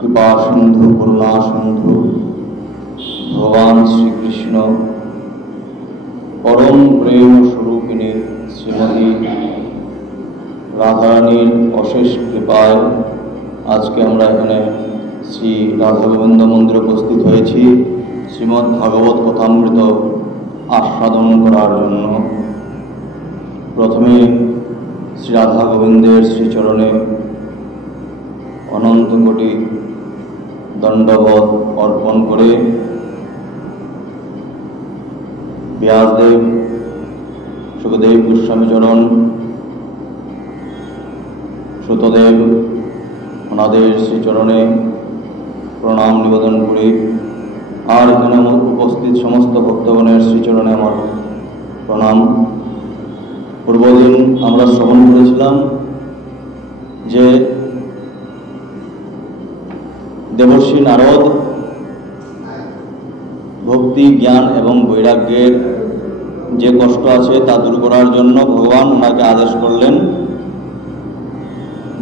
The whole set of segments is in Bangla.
कृपा सिंधु करुणा सिंधु भगवान श्रीकृष्ण परम प्रेम स्वरूपिणी श्रीमती राधारानीर अशेष कृपाय आज के আমরা এখানে শ্রী রাধা গোবিন্দ মন্দিরে উপস্থিত হয়েছি শ্রীমদ্ ভাগবত কথামৃত आस्वादन करार जन्य प्रथमे श्री राधा गोविंदेर श्रीचरणे अनंत कोटि दंडवत अर्पण करे व्यासदेव सुखदेव गोस्वामी चरण श्रुतदेव ओनादेर श्रीचरणे प्रणाम निवेदन करी और एखाने उपस्थित समस्त भक्तगणेर श्रीचरणे आमार प्रणाम। पूर्वदिन आमरा श्रवण करेছিলাম जे देवर्षि नारद भक्ति ज्ञान एवं वैराग्येर जे कष्ट आछे ता दूर करार जन्य भगवान ओनाके आदेश करलेन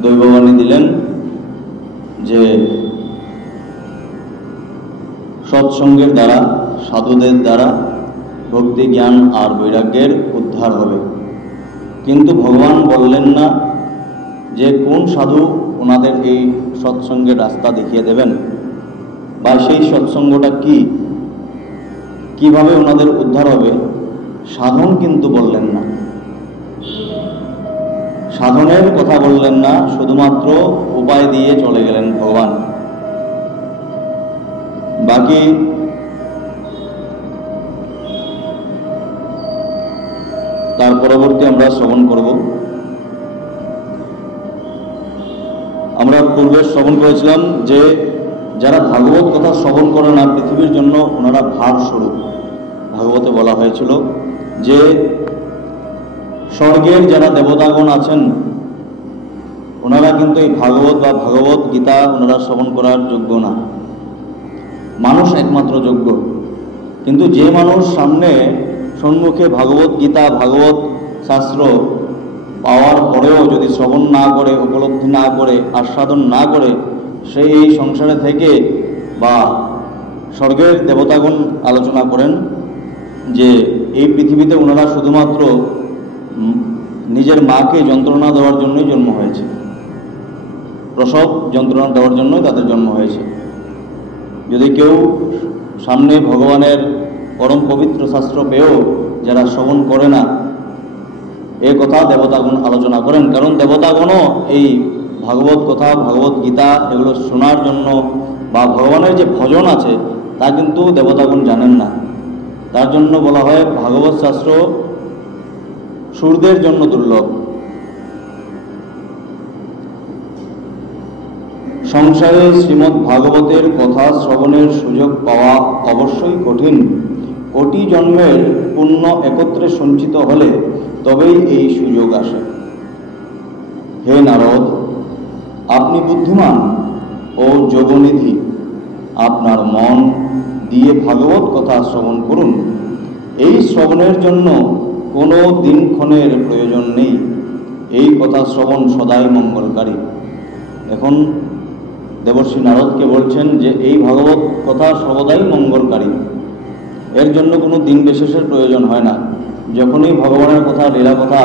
दैवबाणी दिलेन जे सत्संगेर द्वारा साधुदेर द्वारा भक्ति ज्ञान और वैराग्येर उद्धार होबे। किन्तु भगवान बोललेन ना जे कोन साधु ओनादेर एई सत्संगेर रास्ता देखिए देवेन बा सेई सत्संगटा किभाबे ओनादेर उद्धार होबे साधन किन्तु बोललेन ना, साधनेर कथा बोललेन ना, शुधुमात्र उपाय दिए चले गेलेन भगवान। बाकी तार परवर्ती आमरा श्रवण करब। आमरा पूर्वे श्रवण करेছিলাম जे যারা भागवत कथा श्रवण करे ना पृथिवीर जन्य ओनारा भार स्वरूप। भागवते बला हयेछिल जे स्वर्गेर যারা देवतागण आছেন ओनारा किन्तु এই भागवत बा भागवत गीता ओनारा श्रवण करार योग्य ना, मानुष एकमात्र योग्य। किन्तु जे मानुष सामने सम्मुखे भागवत गीता भागवत शास्त्र पाওয়ার পরেও যদি শ্রবণ না করে উপলব্ধি না করে आस्वादन না করে সে এই সংসারে থেকে বা স্বর্গের দেবতাগণ আলোচনা করেন যে এই পৃথিবীতে ওনারা শুধুমাত্র নিজের মাকে যন্ত্রণা দেওয়ার জন্যই জন্ম হয়েছে, প্রসব যন্ত্রণা দেওয়ার জন্যই তাদের জন্ম হয়েছে। যদি কেউ सामने भगवानेर परम पवित्र शास्त्र पेয়েও যারা শ্রবণ করে না এই কথা देवतागण आलोचना करें, कारण देवतागणও এই भागवत कथा भागवत गीता एगुलो शोनार जन्य बा भगवानेर जे भजन आछे ता किन्तु देवतागण जानेन ना। तार जन्य बला हय भागवत शास्त्र शूरदेर जन्य दुर्लभ। संसारे श्रीमद् भागवतेर कथा श्रवणेर सुयोग पावा अवश्यई कठिन। कोटी जन्मेर पुण्य एकत्रे सञ्चित हले तबेई एई सुयोग आसे। हे नारद, आपनि बुद्धिमान ओ जोगनिधि, आपनार मन दिए भागवत कथा श्रवण करुन। एई श्रवणेर जन्य कोनो दिनक्षणेर प्रयोजन नेই। एई कथा श्रवण सदाई मंगलकारी। एखन देवर्षि नारद के बोलছেন যে এই भागवत कथा सर्वदाई मंगलकारी, एर जन्य कोनो दिन विशेषेर प्रयोजन হয় ना। যখনই भगवानेर कथा लीला कथा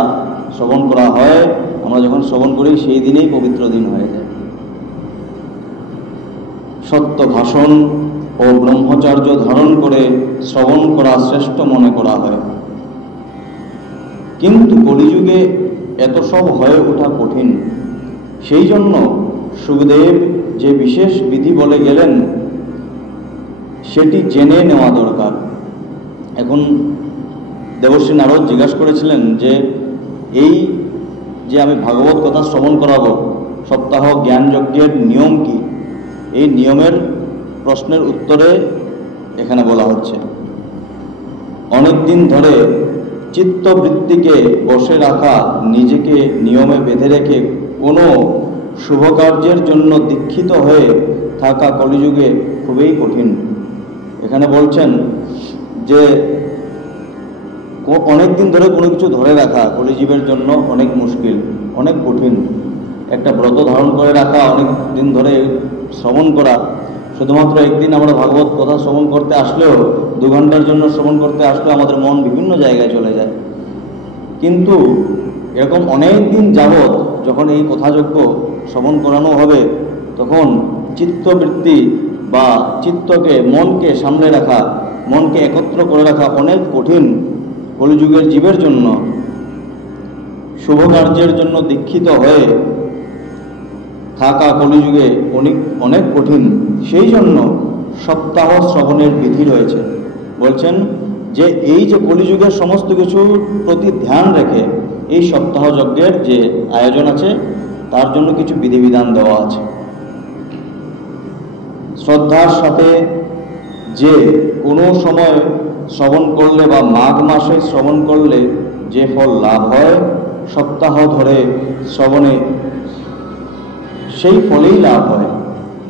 श्रवण करा হয় আমরা যখন শ্রবণ করি সেই দিনেই পবিত্র দিন হয়ে যায়। সত্য ভাষণ ও ব্রহ্মচর্য ধারণ করে শ্রবণ করা শ্রেষ্ঠ মনে করা হয়। কিন্তু কলিযুগে এত সব হয়ে ওঠা কঠিন। সেই জন্য সুখদেব যে বিশেষ বিধি বলে গেলেন সেটি জেনে নেওয়া দরকার। এখন দেবর্ষি নারদ জিজ্ঞাসা করেছিলেন যে এই যে আমি ভাগবত কথা শ্রবণ করাবো সপ্তাহ জ্ঞান যজ্ঞের নিয়ম কি, এই নিয়মের প্রশ্নের উত্তরে এখানে বলা হচ্ছে অনেক দিন ধরে চিত্তবৃত্তিকে বসে রাখা, নিজেকে নিয়মে বেঁধে রেখে কোনো शुभ कार्यर जन्य दीक्षित हয়ে থাকা কলিযুগে খুবই কঠিন। এখানে বলছেন যে অনেক দিন ধরে কোনো কিছু ধরে রাখা কলিজীবের জন্য অনেক মুশকিল, অনেক কঠিন। একটা ব্রত ধারণ করে রাখা, অনেক দিন ধরে শ্রবণ করা, শুধুমাত্র একদিন আমরা ভাগবত কথা শ্রবণ করতে আসলেও 2 ঘন্টার জন্য শ্রবণ করতে আসলেও আমাদের মন বিভিন্ন জায়গায় চলে যায়। কিন্তু এরকম অনেক দিন যাবৎ যখন এই কথাযজ্ঞ শ্রবণ করানো হবে, তখন চিত্তবৃত্তি বা চিত্তকে, মনকে সামলে রাখা, মনকে একত্র করে রাখা অনেক কঠিন। কলিযুগের জীবের জন্য, শুভ কার্যের জন্য দীক্ষিত হয়ে থাকা কলিযুগে অনেক কঠিন। সেই জন্য সপ্তাহ শ্রবণের বিধি রয়েছে। বলছেন যে এই যে কলিযুগের সমস্ত কিছুর প্রতি ধ্যান রেখে এই সপ্তাহ যজ্ঞের যে আয়োজন আছে, তার জন্য কিছু বিধিবিধান দেওয়া আছে। শ্রদ্ধার সাথে যে কোনো সময় শ্রবণ করলে বা মাঘ মাসে শ্রবণ করলে যে ফল লাভ হয়, সপ্তাহ ধরে শ্রবণে সেই ফলেই লাভ হয়।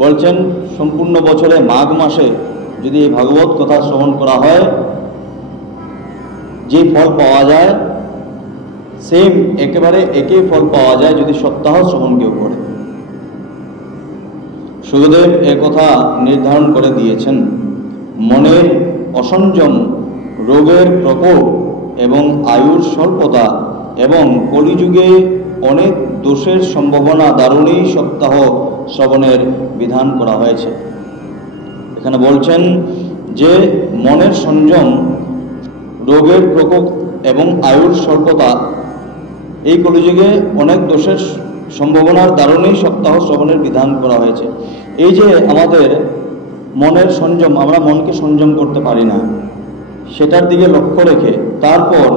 বলছেন সম্পূর্ণ বছরে মাঘ মাসে যদি এই ভাগবত কথা শ্রবণ করা হয়, যে ফল পাওয়া যায় সেম একেবারে একই ফল পাওয়া যায় যদি সপ্তাহ শ্রবণ কেউ করে। সুখদেব কথা নির্ধারণ করে দিয়েছেন, মনের অসংযম, রোগের প্রকোপ এবং আয়ুর স্বল্পতা এবং কলিযুগে অনেক দোষের সম্ভাবনা দারুণই সপ্তাহ শ্রবণের বিধান করা হয়েছে। এখানে বলছেন যে মনের সংযম, রোগের প্রকোপ এবং আয়ুর স্বল্পতা, এই কলিযুগে অনেক দোষের সম্ভাবনার দারুণই সপ্তাহ শ্রবণের বিধান করা হয়েছে। এই যে আমাদের মনের সংযম, আমরা মনকে সংযম করতে পারি না, সেটার দিকে লক্ষ্য রেখে, তারপর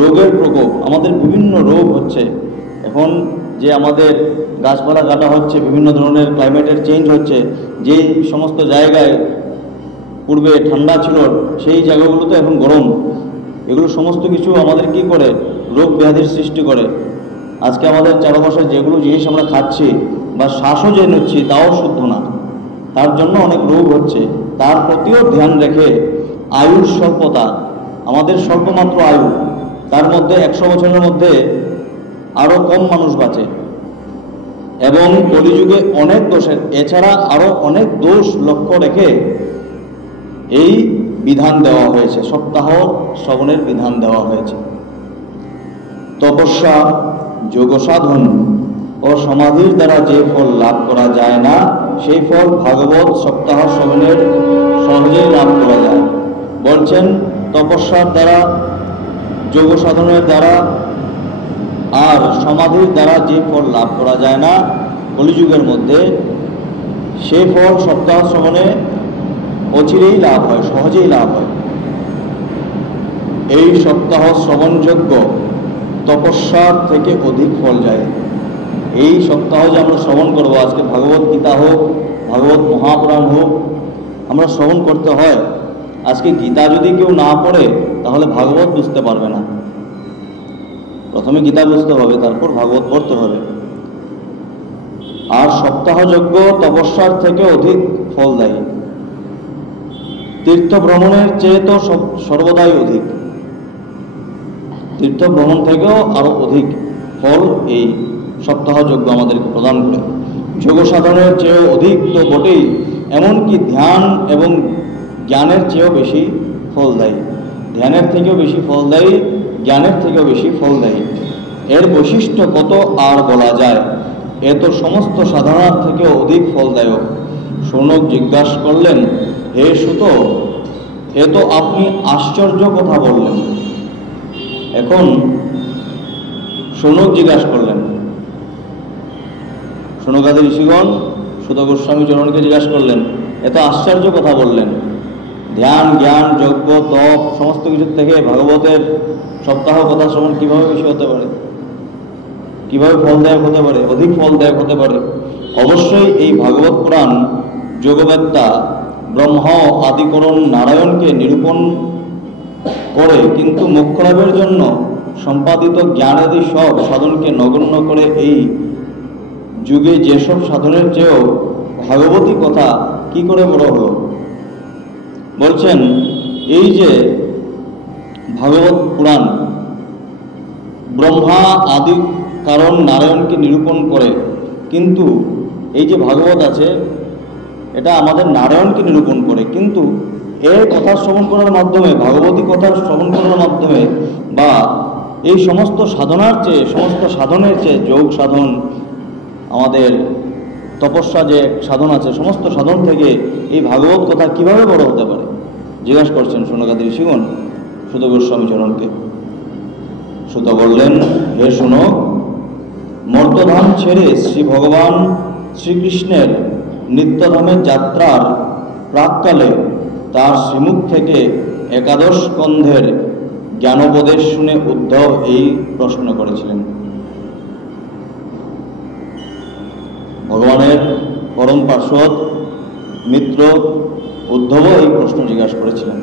রোগের প্রকোপ, আমাদের বিভিন্ন রোগ হচ্ছে এখন, যে আমাদের গাছপালা কাটা হচ্ছে, বিভিন্ন ধরনের ক্লাইমেটের চেঞ্জ হচ্ছে, যে সমস্ত জায়গায় পূর্বে ঠান্ডা ছিল সেই জায়গাগুলোতে এখন গরম, এগুলো সমস্ত কিছু আমাদের কি করে রোগ ব্যাধির সৃষ্টি করে। আজকে আমাদের চারপাশে যেগুলো জিনিস আমরা খাচ্ছি বা শ্বাসও যে নিচ্ছি তাও শুদ্ধ না, তার জন্য অনেক রোগ হচ্ছে। তার প্রতিও ধ্যান রেখে আয়ুর স্বল্পতা, আমাদের স্বল্পমাত্র আয়ু, তার মধ্যে 100 বছরের মধ্যে আরও কম মানুষ বাঁচে, এবং কলিযুগে অনেক দোষের, এছাড়া আরও অনেক দোষ লক্ষ্য রেখে এই বিধান দেওয়া হয়েছে, সপ্তাহ শ্রবণের বিধান দেওয়া হয়েছে। তপস্যা, যোগ সাধন ও সমাধির দ্বারা যে ফল লাভ করা যায় না, সেই ফল ভাগবত সপ্তাহ শ্রবণের সহজেই লাভ করা যায়। বলছেন তপস্যার দ্বারা, যোগ সাধনের দ্বারা আর সমাধির দ্বারা যে ফল লাভ করা যায় না কলিযুগের মধ্যে, সেই ফল সপ্তাহ শ্রবণে অচিরেই লাভ হয়, সহজেই লাভ হয়। এই সপ্তাহ শ্রবণযোগ্য তপস্যার থেকে অধিক ফল যায়। এই সপ্তাহ যে আমরা শ্রবণ করবো, আজকে ভাগবত গীতা হোক, ভাগবত মহাপুরাণ হোক, আমরা শ্রবণ করতে হয়। আজকে গীতা যদি কেউ না পড়ে তাহলে ভাগবত বুঝতে পারবে না। প্রথমে গীতা বুঝতে হবে, তারপর ভাগবত পড়তে হবে। আর সপ্তাহযজ্ঞ তপস্যার থেকে অধিক ফলদায়ী, তীর্থ ভ্রমণের চেয়ে তো সর্বদাই অধিক, তীর্থ ভ্রমণ থেকেও আরো অধিক ফল এই সপ্তাহযজ্ঞ আমাদেরকে প্রদান করে। যোগ সাধনের চেয়েও অধিক তো বটেই, এমনকি ধ্যান এবং জ্ঞানের চেয়েও বেশি ফলদায়ী, ধ্যানের থেকেও বেশি ফলদায়ী, জ্ঞানের থেকেও বেশি ফলদায়ী। এর বৈশিষ্ট্য কত আর বলা যায়, এ তো সমস্ত সাধনার থেকেও অধিক ফলদায়ক। শৌনক জিজ্ঞাসা করলেন, হে সুত, এ তো আপনি আশ্চর্য কথা বললেন। এখন শৌনক জিজ্ঞাসা করলেন, শৌনকাদি ঋষিগণ সুত গোস্বামী চরণকে জিজ্ঞাসা করলেন, এত আশ্চর্য কথা বললেন, ধ্যান, জ্ঞান, যজ্ঞ, তপ সমস্ত কিছুর থেকে ভাগবতের সপ্তাহ কথা শ্রবণ কিভাবে বেশি হতে পারে, কিভাবে ফলদায়ক হতে পারে, অধিক ফলদায়ক হতে পারে? অবশ্যই এই ভাগবত পুরাণ যোগবেত্তা ব্রহ্ম আদিকরণ নারায়ণকে নিরূপণ করে, কিন্তু মোক্ষলাভের জন্য সম্পাদিত জ্ঞানাদি সব সাধনকে নগণ্য করে এই যুগে যেসব সাধনের চেয়েও ভাগবতী কথা কি করে বড় হলো। বলছেন এই যে ভাগবত পুরাণ ব্রহ্মা আদি কারণ নারায়ণকে নিরূপণ করে, কিন্তু এই যে ভাগবত আছে এটা আমাদের নারায়ণকে নিরূপণ করে। কিন্তু এর কথা শ্রবণ করার মাধ্যমে, ভাগবতী কথা শ্রবণ করার মাধ্যমে, বা এই সমস্ত সাধনার চেয়ে, সমস্ত সাধনের চেয়ে, যোগ সাধন, আমাদের তপস্যা যে সাধন আছে, সমস্ত সাধন থেকে এই ভাগবত কথা কিভাবে বড় হতে পারে জিজ্ঞাসা করছেন শৌনকাদি ঋষিগণ সুত গোস্বামী চরণকে। সুত বললেন, হে শুনক, মর্তধাম ছেড়ে শ্রী ভগবান শ্রীকৃষ্ণের নিত্যধামের যাত্রার প্রাককালে তার শ্রীমুখ থেকে একাদশ স্কন্ধের জ্ঞানোপদেশ শুনে উদ্ধব এই প্রশ্ন করেছিলেন। ভগবানের পরম পার্শ্বদ মিত্র উদ্ধব এই প্রশ্ন জিজ্ঞাসা করেছিলেন,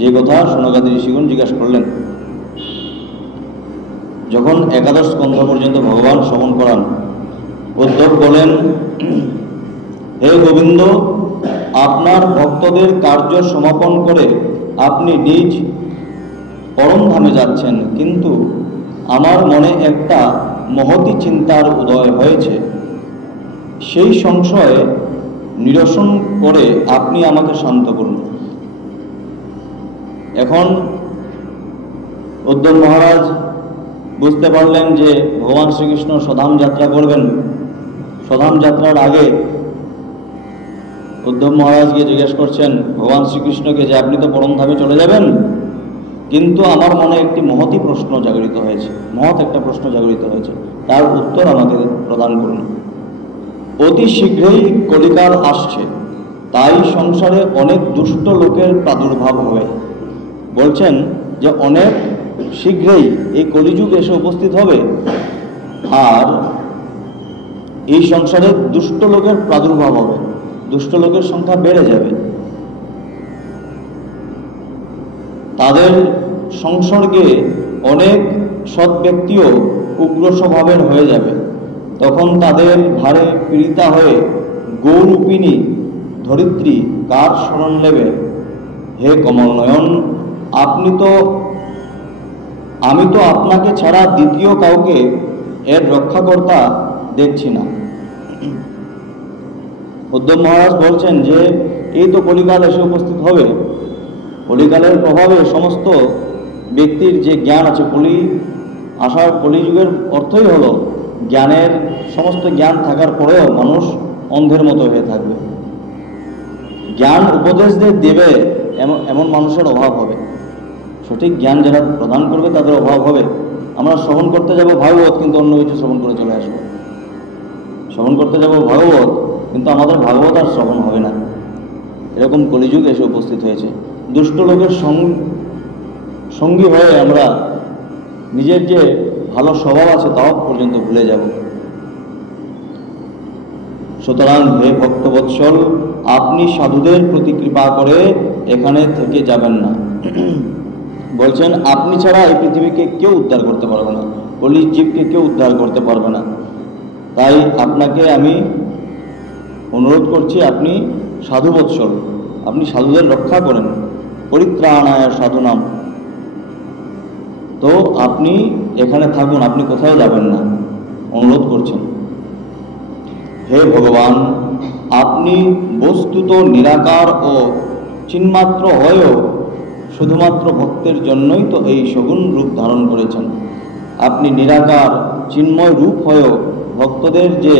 যে কথা শৌনকাদি ঋষিগণ জিজ্ঞাসা করলেন। যখন একাদশ স্কন্ধ পর্যন্ত ভগবান শ্রবণ করান, উদ্ধব বলেন, হে গোবিন্দ, আপনার ভক্তদের কার্য সমাপন করে আপনি নিজ পরমধামে যাচ্ছেন, কিন্তু আমার মনে একটা মহতী চিন্তার উদয় হয়েছে। সেই সংশয় নিরসন করে আপনি আমাকে শান্ত করুন। এখন উদ্ধব মহারাজ বুঝতে পারলেন যে ভগবান শ্রীকৃষ্ণ স্বধাম যাত্রা করবেন। স্বধাম যাত্রার আগে উদ্ধব মহারাজকে জিজ্ঞেস করছেন ভগবান শ্রীকৃষ্ণকে যে আপনি তো পরমধামে চলে যাবেন, কিন্তু আমার মনে একটি মহতী প্রশ্ন জাগরিত হয়েছে, মহৎ একটা প্রশ্ন জাগরিত হয়েছে, তার উত্তর আমাকে প্রদান করুন। অতি শীঘ্রই কলিকাল আসছে, তাই সংসারে অনেক দুষ্ট লোকের প্রাদুর্ভাব হবে। বলছেন যে অনেক শীঘ্রই এই কলিযুগ এসে উপস্থিত হবে, আর এই সংসারে দুষ্ট লোকের প্রাদুর্ভাব হবে, দুষ্ট লোকের সংখ্যা বেড়ে যাবে। তাদের সংসর্গে অনেক সৎ ব্যক্তিও উগ্র স্বভাবের হয়ে যাবে। তখন তাদের ভারে পীড়িতা হয়ে গৌরূপিণী ধরিত্রী কার শরণ নেবে? হে কমল নয়ন, আমি তো আপনাকে ছাড়া দ্বিতীয় কাউকে এর রক্ষাকর্তা দেখছি না। উদ্ধব মহারাজ বলছেন যে এই তো কলিকাল এসে উপস্থিত হবে, কলিকালের প্রভাবে সমস্ত ব্যক্তির যে জ্ঞান আছে, কলিযুগের অর্থই হলো জ্ঞানের, সমস্ত জ্ঞান থাকার পরেও মানুষ অন্ধের মতো হয়ে থাকবে। জ্ঞান উপদেশ দেবে এমন মানুষের অভাব হবে, সঠিক জ্ঞান যারা প্রদান করবে তাদের অভাব হবে। আমরা শ্রবণ করতে যাব ভাগবত, কিন্তু অন্য কিছু শ্রবণ করে চলে আসবো। শ্রবণ করতে যাব ভাগবত, কিন্তু আমাদের ভাগবত আর শ্রবণ হবে না। এরকম কলিযুগ এসে উপস্থিত হয়েছে। দুষ্ট লোকের সঙ্গী হয়ে আমরা নিজের যে ভালো স্বভাব আছে তাও পর্যন্ত ভুলে যাব। সুতরাং হে ভক্তবৎসল, আপনি সাধুদের প্রতি কৃপা করে এখানে থেকে যাবেন না। বলছেন আপনি ছাড়া এই পৃথিবীকে কেউ উদ্ধার করতে পারবে না, কলির জীবকে কেউ উদ্ধার করতে পারবে না। তাই আপনাকে আমি অনুরোধ করছি, আপনি সাধুবৎসল, আপনি সাধুদের রক্ষা করেন। পরিত্রাণায় সাধুনাম, তো আপনি এখানে থাকুন, আপনি কোথাও যাবেন না, অনুরোধ করছেন। হে ভগবান, আপনি বস্তুত নিরাকার ও চিন্মাত্র হয়েও শুধুমাত্র ভক্তের জন্যই তো এই সগুণ রূপ ধারণ করেছেন। আপনি নিরাকার চিন্ময় রূপ হয়েও ভক্তদের যে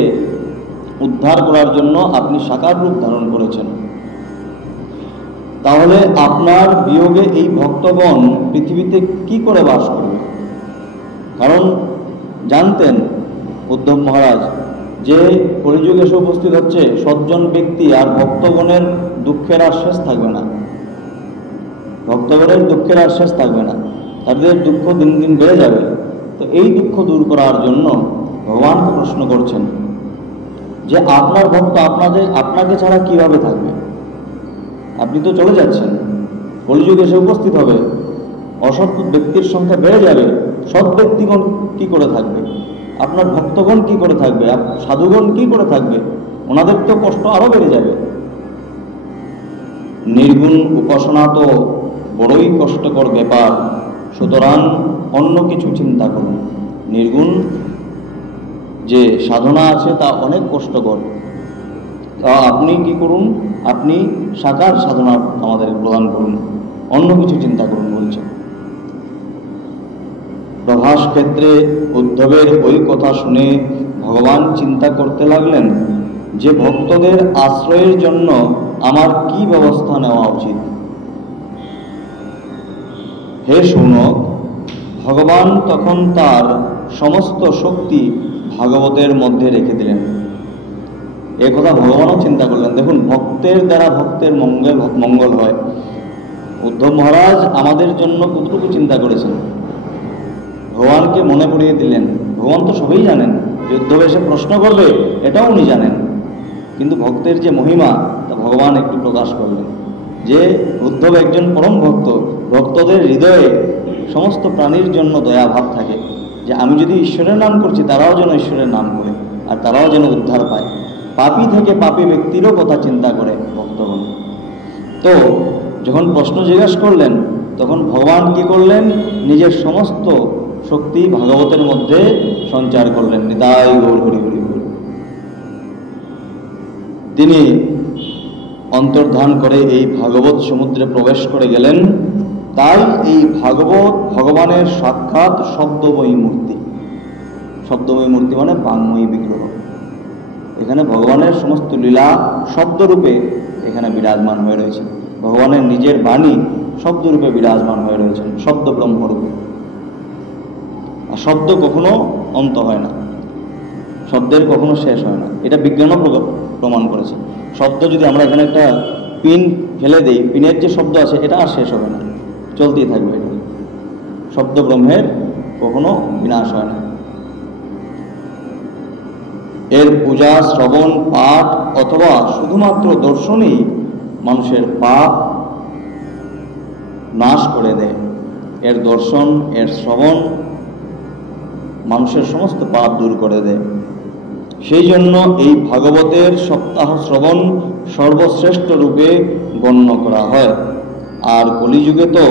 উদ্ধার করার জন্য আপনি সাকার রূপ ধারণ করেছেন। তাহলে আপনার বিয়োগে এই ভক্তগণ পৃথিবীতে কি করে বাস করবে? কারণ জানতেন উদ্ধব মহারাজ যে কলিযুগ এসে উপস্থিত হচ্ছে, সজ্জন ব্যক্তি আর ভক্তগণের দুঃখের আশ্বাস থাকবে না, ভক্তগণের দুঃখের আশ্বাস থাকবে না, তাদের দুঃখ দিন দিন বেড়ে যাবে। তো এই দুঃখ দূর করার জন্য ভগবানকে প্রশ্ন করছেন যে আপনার ভক্ত আপনাকে ছাড়া কিভাবে থাকবে? আপনি তো চলে যাচ্ছেন, কলিযুগ এসে উপস্থিত হবে, অসৎ ব্যক্তির সংখ্যা বেড়ে যাবে, সৎ ব্যক্তিগণ কি করে থাকবে? আপনার ভক্তগণ কি করে থাকবে? সাধুগণ কি করে থাকবে? ওনাদের তো কষ্ট আরো বেড়ে যাবে। নির্গুণ উপাসনা তো বড়ই কষ্টকর ব্যাপার, সুতরাং অন্য কিছু চিন্তা করুন। নির্গুণ যে সাধনা আছে তা অনেক কষ্টকর, আপনি কি করুন, আপনি সাকার সাধনা আমাদের প্রদান করুন, অন্য কিছু চিন্তা করুন বলছেন। প্রভাস ক্ষেত্রে উদ্ধবের ওই কথা শুনে ভগবান চিন্তা করতে লাগলেন যে ভক্তদের আশ্রয়ের জন্য আমার কি ব্যবস্থা নেওয়া উচিত। হে শৌনক, ভগবান তখন তার সমস্ত শক্তি ভাগবতের মধ্যে রেখে দিলেন। এ কথা ভগবানও চিন্তা করলেন। দেখুন, ভক্তের দ্বারা ভক্তের মঙ্গল হয়। উদ্ধব মহারাজ আমাদের জন্য কতটুকু চিন্তা করেছেন, ভগবানকে মনে করিয়ে দিলেন। ভগবান তো সবই জানেন, যে উদ্ধব এসে প্রশ্ন করবে এটাও উনি জানেন, কিন্তু ভক্তের যে মহিমা তা ভগবান একটু প্রকাশ করলেন, যে উদ্ধব একজন পরম ভক্ত। ভক্তদের হৃদয়ে সমস্ত প্রাণীর জন্য দয়াভাব থাকে, যে আমি যদি ঈশ্বরের নাম করছি তারাও যেন ঈশ্বরের নাম করে, আর তারাও যেন উদ্ধার পায়। পাপী থেকে পাপী ব্যক্তিরও কথা চিন্তা করে ভক্তগণ। তো যখন প্রশ্ন জিজ্ঞাসা করলেন, তখন ভগবান কি করলেন, নিজের সমস্ত শক্তি ভাগবতের মধ্যে সঞ্চার করলেন। নিতাই গৌর হরি হরি বল। তিনি অন্তর্ধান করে এই ভাগবত সমুদ্রে প্রবেশ করে গেলেন। তাই এই ভাগবত ভগবানের সাক্ষাৎ শব্দময়ী মূর্তি। শব্দময়ী মূর্তি মানে বাংময়ী বিগ্রহ। এখানে ভগবানের সমস্ত লীলা শব্দরূপে এখানে বিরাজমান হয়ে রয়েছে। ভগবানের নিজের বাণী শব্দরূপে বিরাজমান হয়ে রয়েছেন, শব্দ ব্রহ্মরূপে। আর শব্দ কখনো অন্ত হয় না, শব্দের কখনো শেষ হয় না, এটা বিজ্ঞানও প্রমাণ করেছে। শব্দ যদি আমরা এখানে একটা পিন ফেলে দিই, পিনের যে শব্দ আছে এটা আর শেষ হবে না, চলতেই থাকবে। এটা শব্দ ব্রহ্মের কখনো বিনাশ হয় না। এর পূজা, শ্রবণ, পাঠ অথবা শুধুমাত্র দর্শনই মানুষের পাপ নাশ করে দেয়। এর দর্শন, এর শ্রবণ মানুষের সমস্ত পাপ দূর করে দেয়। সেই জন্য এই ভাগবতের সপ্তাহ শ্রবণ সর্বশ্রেষ্ঠ রূপে গণ্য করা হয়। আর কলিযুগে তো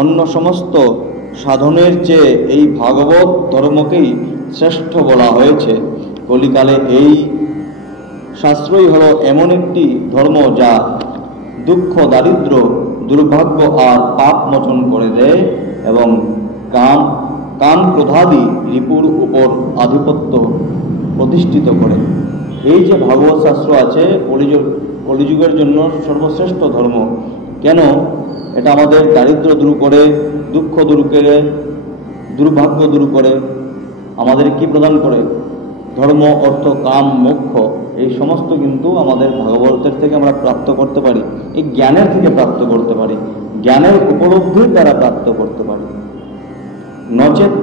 অন্য সমস্ত সাধনের চেয়ে এই ভাগবত ধর্মকেই শ্রেষ্ঠ বলা হয়েছে। কলিকালে এই শাস্ত্রই হলো এমন একটি ধর্ম যা দুঃখ, দারিদ্র, দুর্ভাগ্য আর পাপ মোচন করে দেয় এবং কাম ক্রোধাদি রিপুর উপর আধিপত্য প্রতিষ্ঠিত করে। এই যে ভাগবত শাস্ত্র আছে, কলিযুগের জন্য সর্বশ্রেষ্ঠ ধর্ম। কেন? এটা আমাদের দারিদ্র দূর করে, দুঃখ দূর করে, দুর্ভাগ্য দূর করে, আমাদের কি প্রদান করে? ধর্ম, অর্থ, কাম, মোক্ষ, এই সমস্ত কিন্তু আমাদের ভাগবতের থেকে আমরা প্রাপ্ত করতে পারি। এই জ্ঞানের থেকে প্রাপ্ত করতে পারি, জ্ঞানের উপলব্ধির দ্বারা প্রাপ্ত করতে পারি। নচেত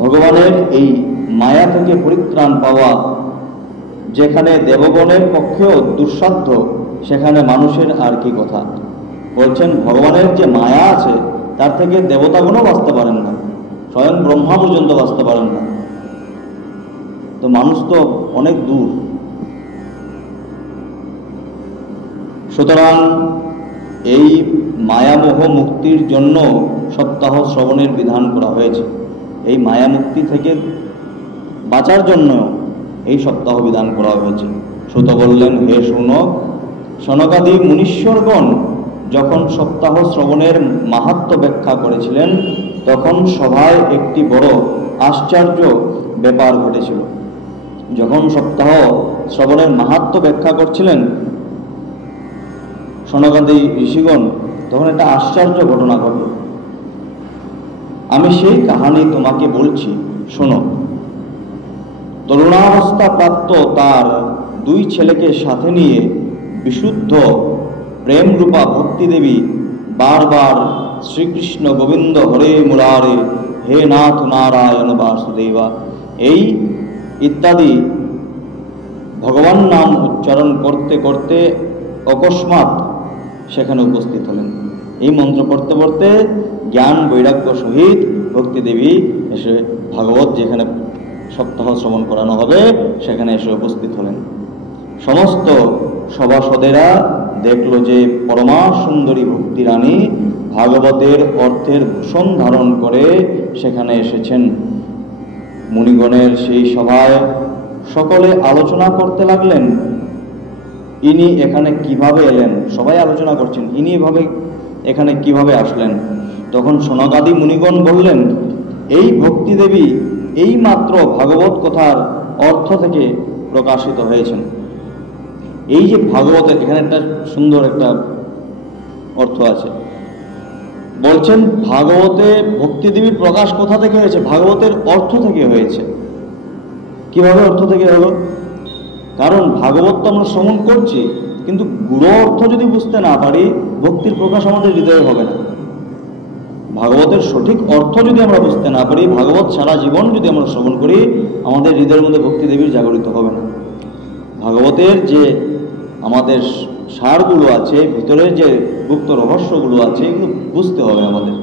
ভগবানের এই মায়া থেকে পরিত্রাণ পাওয়া যেখানে দেবগণের পক্ষেও দুঃসাধ্য, সেখানে মানুষের আর কি কথা। বলছেন ভগবানের যে মায়া আছে তার থেকে দেবতাগণও বাঁচতে পারেন না, স্বয়ং ব্রহ্মা পর্যন্ত বাঁচতে পারেন না। তো মানুষ তো অনেক দূর। সুতরাং এই মায়ামোহ মুক্তির জন্য সপ্তাহ শ্রবণের বিধান করা হয়েছে। এই মায়া মুক্তি থেকে বাঁচার জন্য এই সপ্তাহ বিধান করা হয়েছে। সুত বললেন, হে শৌনক, সনকাদি মুনীশ্বরগণ যখন সপ্তাহ শ্রবণের মাহাত্ম্য ব্যাখ্যা করেছিলেন, তখন সভায় একটি বড় আশ্চর্য ব্যাপার ঘটেছিল। যখন সপ্তাহ শ্রবণের মাহাত্ম্য ব্যাখ্যা করছিলেন সনকাদি ঋষিগণ, তখন একটা আশ্চর্য ঘটনা ঘটল। আমি সেই কাহানি তোমাকে বলছি, শোনো। তরুণাবস্থা প্রাপ্ত তার দুই ছেলেকে সাথে নিয়ে বিশুদ্ধ প্রেমরূপা ভক্তি দেবী বারবার শ্রীকৃষ্ণ গোবিন্দ হরে মুরারে, হে নাথ নারায়ণ বাসুদেবা, এই ইত্যাদি ভগবান নাম উচ্চারণ করতে করতে অকস্মাৎ সেখানে উপস্থিত হলেন। এই মন্ত্র পড়তে পড়তে জ্ঞান বৈরাগ্য সহিত ভক্তি দেবী এসে ভাগবত যেখানে সপ্তাহ শ্রবণ করানো হবে সেখানে এসে উপস্থিত হলেন। সমস্ত সভাসদেরা দেখল যে পরমা সুন্দরী ভক্তি রানী ভাগবতের অর্থের ভূষণ ধারণ করে সেখানে এসেছেন। মুনিগণের সেই সভায় সকলে আলোচনা করতে লাগলেন ইনি এখানে কিভাবে এলেন, সবাই আলোচনা করছেন ইনি এভাবে এখানে কিভাবে আসলেন। তখন সনকাদি মুনিগণ বললেন, এই ভক্তি দেবী এই মাত্র ভাগবত কথার অর্থ থেকে প্রকাশিত হয়েছেন। এই যে ভাগবতের, এখানে একটা সুন্দর একটা অর্থ আছে। বলছেন ভাগবতে ভক্তি দেবীর প্রকাশ কোথা থেকে হয়েছে? ভাগবতের অর্থ থেকে হয়েছে। কিভাবে অর্থ থেকে হলো? কারণ ভাগবত তো আমরা শ্রবণ করছি, কিন্তু গুঢ় অর্থ যদি বুঝতে না পারি, ভক্তির প্রকাশ আমাদের হৃদয়ে হবে না। ভাগবতের সঠিক অর্থ যদি আমরা বুঝতে না পারি, ভাগবত সারা জীবন যদি আমরা শ্রবণ করি, আমাদের হৃদয়ের মধ্যে ভক্তি দেবীর জাগরিত হবে না। ভাগবতের যে আমাদের সারগুলো আছে, ভিতরের যে গুপ্ত রহস্যগুলো আছে, এগুলো বুঝতে হবে আমাদের।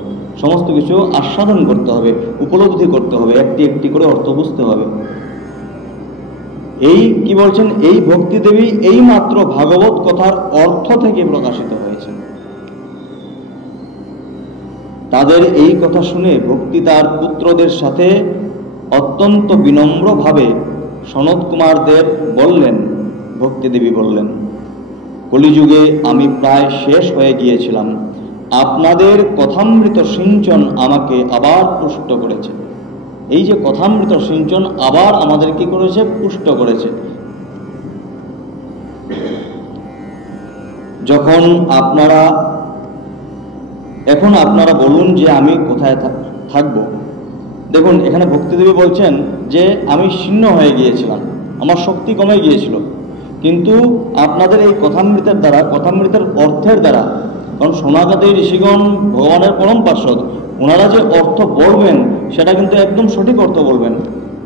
সমস্ত কিছু আস্বাদন করতে হবে, উপলব্ধি করতে হবে, একটি একটি করে অর্থ বুঝতে হবে। এই কি বলছেন, এই ভক্তি দেবী এই মাত্র ভাগবত কথার অর্থ থেকে প্রকাশিত হয়েছে। তাদের এই কথা শুনে ভক্তি তার পুত্রদের সাথে অত্যন্ত বিনম্রভাবে সনত কুমার দেব বললেন, ভক্তি দেবী বললেন, কলিযুগে আমি প্রায় শেষ হয়ে গিয়েছিলাম, আপনাদের কথামৃত সিঞ্চন আমাকে আবার পুষ্ট করেছে। এই যে কথামৃত সিঞ্চন আবার আমাদের কি করেছে? পুষ্ট করেছে। এখন আপনারা বলুন যে আমি কোথায় থাকব। দেখুন এখানে ভক্তিদেবী বলছেন যে আমি শীর্ণ হয়ে গিয়েছিলাম, আমার শক্তি কমে গিয়েছিল, কিন্তু আপনাদের এই কথামৃতের দ্বারা, কথামৃতের অর্থের দ্বারা, কারণ সনাতনী ঋষিগণ ভগবানের পরম পার্ষদ, ওনারা যে অর্থ বলবেন সেটা কিন্তু একদম সঠিক অর্থ বলবেন,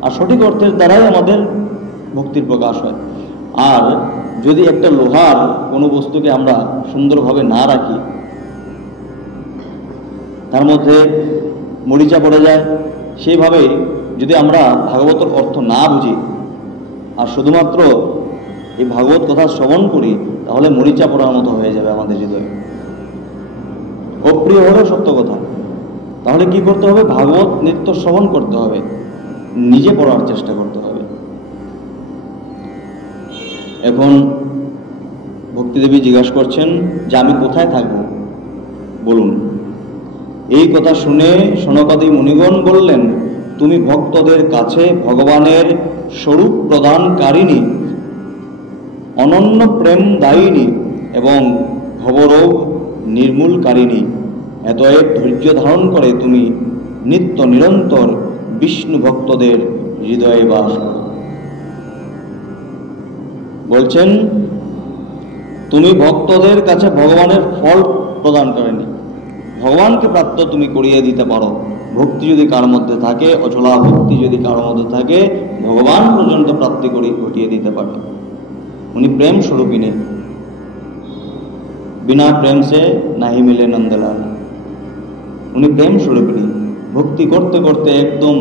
আর সঠিক অর্থের দ্বারাই আমাদের ভক্তির প্রকাশ হয়। আর যদি একটা লোহার কোনো বস্তুকে আমরা সুন্দরভাবে না রাখি, তার মধ্যে মরিচা পড়ে যায়, সেইভাবেই যদি আমরা ভাগবতের অর্থ না বুঝি আর শুধুমাত্র এই ভাগবত কথা শ্রবণ করি, তাহলে মরিচা পড়ার মতো হয়ে যাবে আমাদের হৃদয়ে। অপ্রিয় হলেও সত্য কথা। তাহলে কি করতে হবে? ভাগবত নিত্য শ্রবণ করতে হবে, নিজে পড়ার চেষ্টা করতে হবে। এখন ভক্তিদেবী জিজ্ঞাসা করছেন যে আমি কোথায় থাকব, বলুন। এই কথা শুনে সনকাদি মুনিগণ বললেন, তুমি ভক্তদের কাছে ভগবানের স্বরূপ প্রদানকারিণী, অনন্য প্রেম দায়িনী এবং ভবরোগ নির্মূলকারিণী। এতএব ধৈর্য ধারণ করে তুমি নিত্য নিরন্তর বিষ্ণু ভক্তদের হৃদয়ে বাস করো। বলছেন তুমি ভক্তদের কাছে ভগবানের ফল প্রদান করেনি, ভগবানকে প্রাপ্ত তুমি করিয়ে দিতে পারো। ভক্তি যদি কার মধ্যে থাকে, অচলা ভক্তি যদি কার মধ্যে থাকে, ভগবান পর্যন্ত প্রাপ্তি ঘটিয়ে দিতে পারে। উনি প্রেম স্বরূপিনী, বিনা প্রেম সে নাহি মিলে নন্দলাল। উনি প্রেম স্বরূপিনী। ভক্তি করতে করতে একদম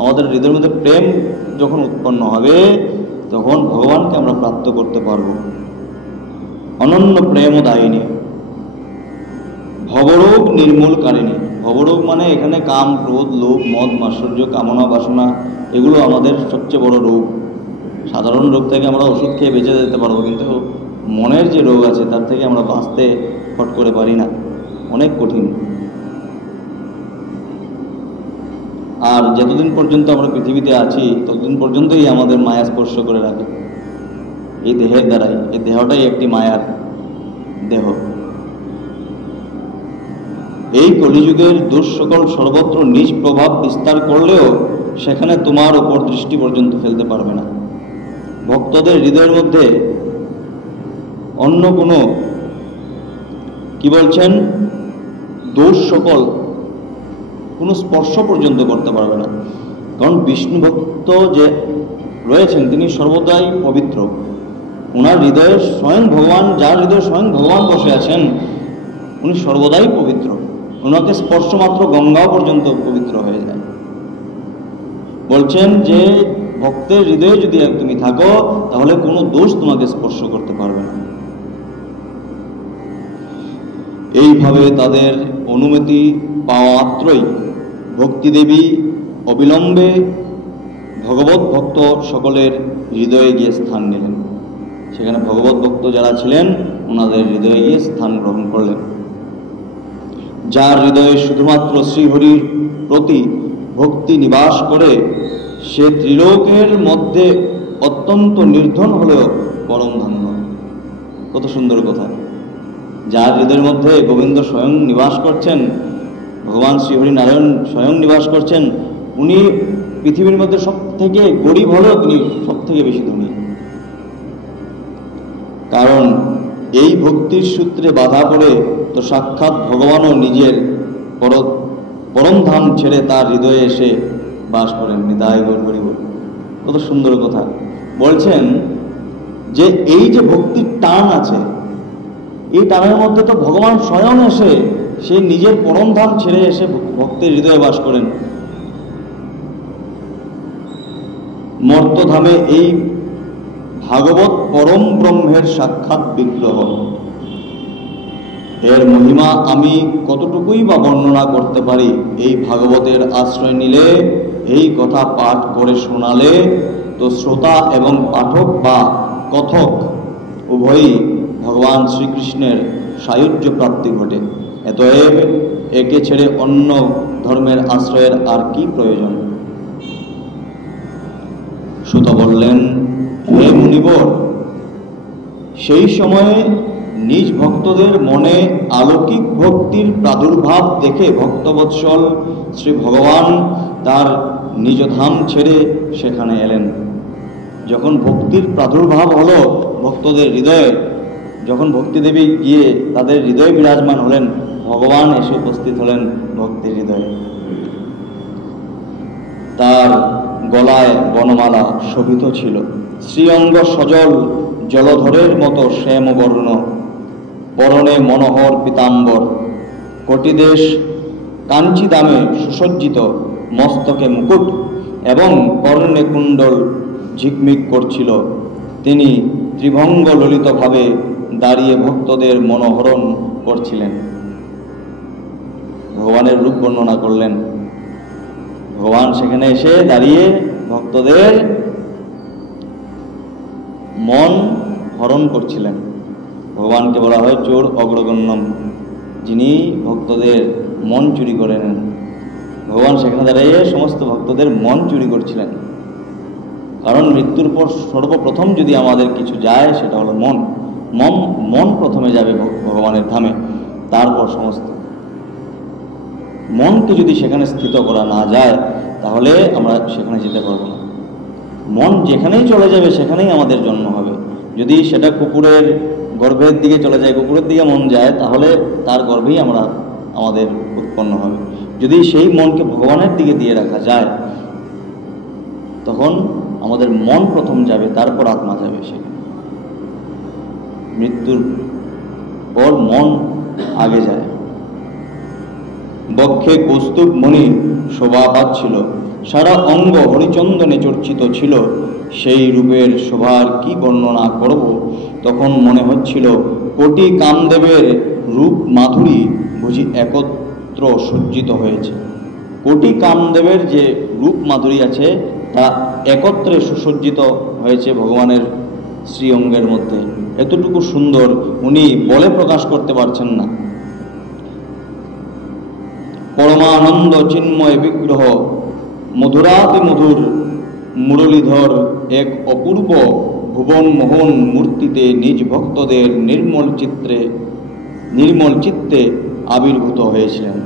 আমাদের হৃদয়ের মধ্যে প্রেম যখন উৎপন্ন হবে, তখন ভগবানকে আমরা প্রাপ্ত করতে পারব। অনন্য প্রেম দায়িনী, ভবরোগ নির্মূলকারিণী। ভবরোগ মানে এখানে কাম, ক্রোধ, লোভ, মদ, মাৎসর্য, কামনা, বাসনা, এগুলো আমাদের সবচেয়ে বড় রোগ। সাধারণ রোগ থেকে আমরা ওষুধ খেয়ে বেঁচে যেতে পারবো, কিন্তু মনের যে রোগ আছে তার থেকে আমরা বাঁচতে ফট করে পারি না, অনেক কঠিন। আর যতদিন পর্যন্ত আমরা পৃথিবীতে আছি, ততদিন পর্যন্তই আমাদের মায়া স্পর্শ করে রাখে এই দেহের দ্বারাই। এই দেহটাই একটি মায়ার দেহ। এই কলিযুগের দুঃসকল সর্বত্র নিজ প্রভাব বিস্তার করলেও সেখানে তোমার ওপর দৃষ্টি পর্যন্ত ফেলতে পারবে না। ভক্তদের হৃদয়ের মধ্যে অন্য কোনো কি বলছেন দোষ সকল কোনো স্পর্শ পর্যন্ত করতে পারবে না। কারণ বিষ্ণু ভক্ত যে রয়েছেন তিনি সর্বদাই পবিত্র। ওনার হৃদয়ে স্বয়ং ভগবান, যার হৃদয়ে স্বয়ং ভগবান বসে আছেন, উনি সর্বদাই পবিত্র। ওনাকে স্পর্শ মাত্র গঙ্গাও পর্যন্ত পবিত্র হয়ে যায়। বলছেন যে ভক্তের হৃদয়ে যদি তুমি থাকো, তাহলে কোনো দোষ তোমাকে স্পর্শ করতে পারবে না। এইভাবে তাদের অনুমতি পাওয়া মাত্রই ভক্তিদেবী অবিলম্বে ভগবত ভক্ত সকলের হৃদয়ে গিয়ে স্থান নিলেন। সেখানে ভগবত ভক্ত যারা ছিলেন ওনাদের হৃদয়ে গিয়ে স্থান গ্রহণ করলেন। যার হৃদয়ে শুধুমাত্র শ্রীহরির প্রতি ভক্তি নিবাস করে সে ত্রিলোকের মধ্যে অত্যন্ত নির্ধন হলেও পরম ধন্য। কত সুন্দর কথা! যার হৃদয়ের মধ্যে গোবিন্দ স্বয়ং নিবাস করছেন, ভগবান শ্রীহরি নারায়ণ স্বয়ং নিবাস করছেন, উনি পৃথিবীর মধ্যে সব থেকে গরিব হলেও তিনি সব থেকে বেশি ধনী। কারণ এই ভক্তির সূত্রে বাধা পড়ে তো সাক্ষাৎ ভগবানও নিজের পরমধাম ছেড়ে তার হৃদয়ে এসে বাস করেন। নিতাই গৌর হরি বল। কত সুন্দর কথা বলছেন যে এই যে ভক্তির টান আছে, এই টানের মধ্যে তো ভগবান স্বয়ং এসে সেই নিজের পরমধাম ছেড়ে এসে ভক্তের হৃদয়ে বাস করেন। মর্তধামে এই ভাগবত পরম ব্রহ্মের সাক্ষাৎ বিগ্রহ, এর মহিমা আমি কতটুকুই বা বর্ণনা করতে পারি। এই ভাগবতের আশ্রয় নিলে, এই কথা পাঠ করে শোনালে তো শ্রোতা এবং পাঠক বা কথক উভয়ই ভগবান শ্রীকৃষ্ণের সায়ুজ্য প্রাপ্তি ঘটে। অতএব একে ছেড়ে অন্য ধর্মের আশ্রয়ের আর কি প্রয়োজন? সুত বললেন, হে মুনিবর, সেই সময়ে নিজ ভক্তদের মনে অলৌকিক ভক্তির প্রাদুর্ভাব দেখে ভক্তবৎসল শ্রী ভগবান তার নিজ ধাম ছেড়ে সেখানে এলেন। যখন ভক্তির প্রাদুর্ভাব হলো ভক্তদের হৃদয়ে, যখন ভক্তিদেবী গিয়ে তাদের হৃদয়ে বিরাজমান হলেন, ভগবান এসে উপস্থিত হলেন ভক্তির হৃদয়ে। তার গলায় বনমালা শোভিত ছিল, শ্রীঅঙ্গ সজল জলধরের মতো শ্যামবর্ণ, পরনে মনোহর পীতাম্বর, কটিদেশ কাঞ্চি দামে সুসজ্জিত, মস্তকে মুকুট এবং কর্ণে কুণ্ডল ঝিকমিক করছিল। তিনি ত্রিভঙ্গ ললিতভাবে দাঁড়িয়ে ভক্তদের মনোহরণ করছিলেন। ভগবানের রূপ বর্ণনা করলেন। ভগবান সেখানে এসে দাঁড়িয়ে ভক্তদের মন হরণ করছিলেন। ভগবানকে বলা হয় চোর অগ্রগণ্যম, যিনি ভক্তদের মন চুরি করে নেন। ভগবান সেখানে দাঁড়িয়ে সমস্ত ভক্তদের মন চুরি করছিলেন। কারণ মৃত্যুর পর সর্বপ্রথম যদি আমাদের কিছু যায় সেটা হলো মন। মন প্রথমে যাবে ভগবানের ধামে, তারপর সমস্ত। মনকে যদি সেখানে স্থিত করা না যায় তাহলে আমরা সেখানে যেতে পারবো না। মন যেখানেই চলে যাবে সেখানেই আমাদের জন্ম হবে। যদি সেটা কুকুরের গর্ভের দিকে চলে যায়, কুকুরের দিকে মন যায়, তাহলে তার গর্ভেই আমাদের উৎপন্ন হবে। যদি সেই মনকে ভগবানের দিকে দিয়ে রাখা যায় তখন আমাদের মন প্রথম যাবে, তারপর আত্মা যাবে সেখানে। মৃত্যুর পর মন আগে যায়। বক্ষে কৌস্তুভ মণি শোভা পাচ্ছিল, সারা অঙ্গ হরিচন্দনে চর্চিত ছিল। সেই রূপের শোভার কি বর্ণনা করব? তখন মনে হচ্ছিল কোটি কামদেবের রূপ মাধুরী বুঝি একত্র সজ্জিত হয়েছে। কোটি কামদেবের যে রূপ মাধুরী আছে তা একত্রে সুসজ্জিত হয়েছে ভগবানের শ্রী অঙ্গের মধ্যে। এতটুকু সুন্দর উনি বলে প্রকাশ করতে পারছেন না। পরমানন্দ চিন্ময় বিগ্রহ, মধুরাতি মধুর মুরলীধর, এক অপূর্ব ভুবন মোহন মূর্তিতে নিজ ভক্তদের নির্মল চিত্তে আবির্ভূত হয়েছিলেন।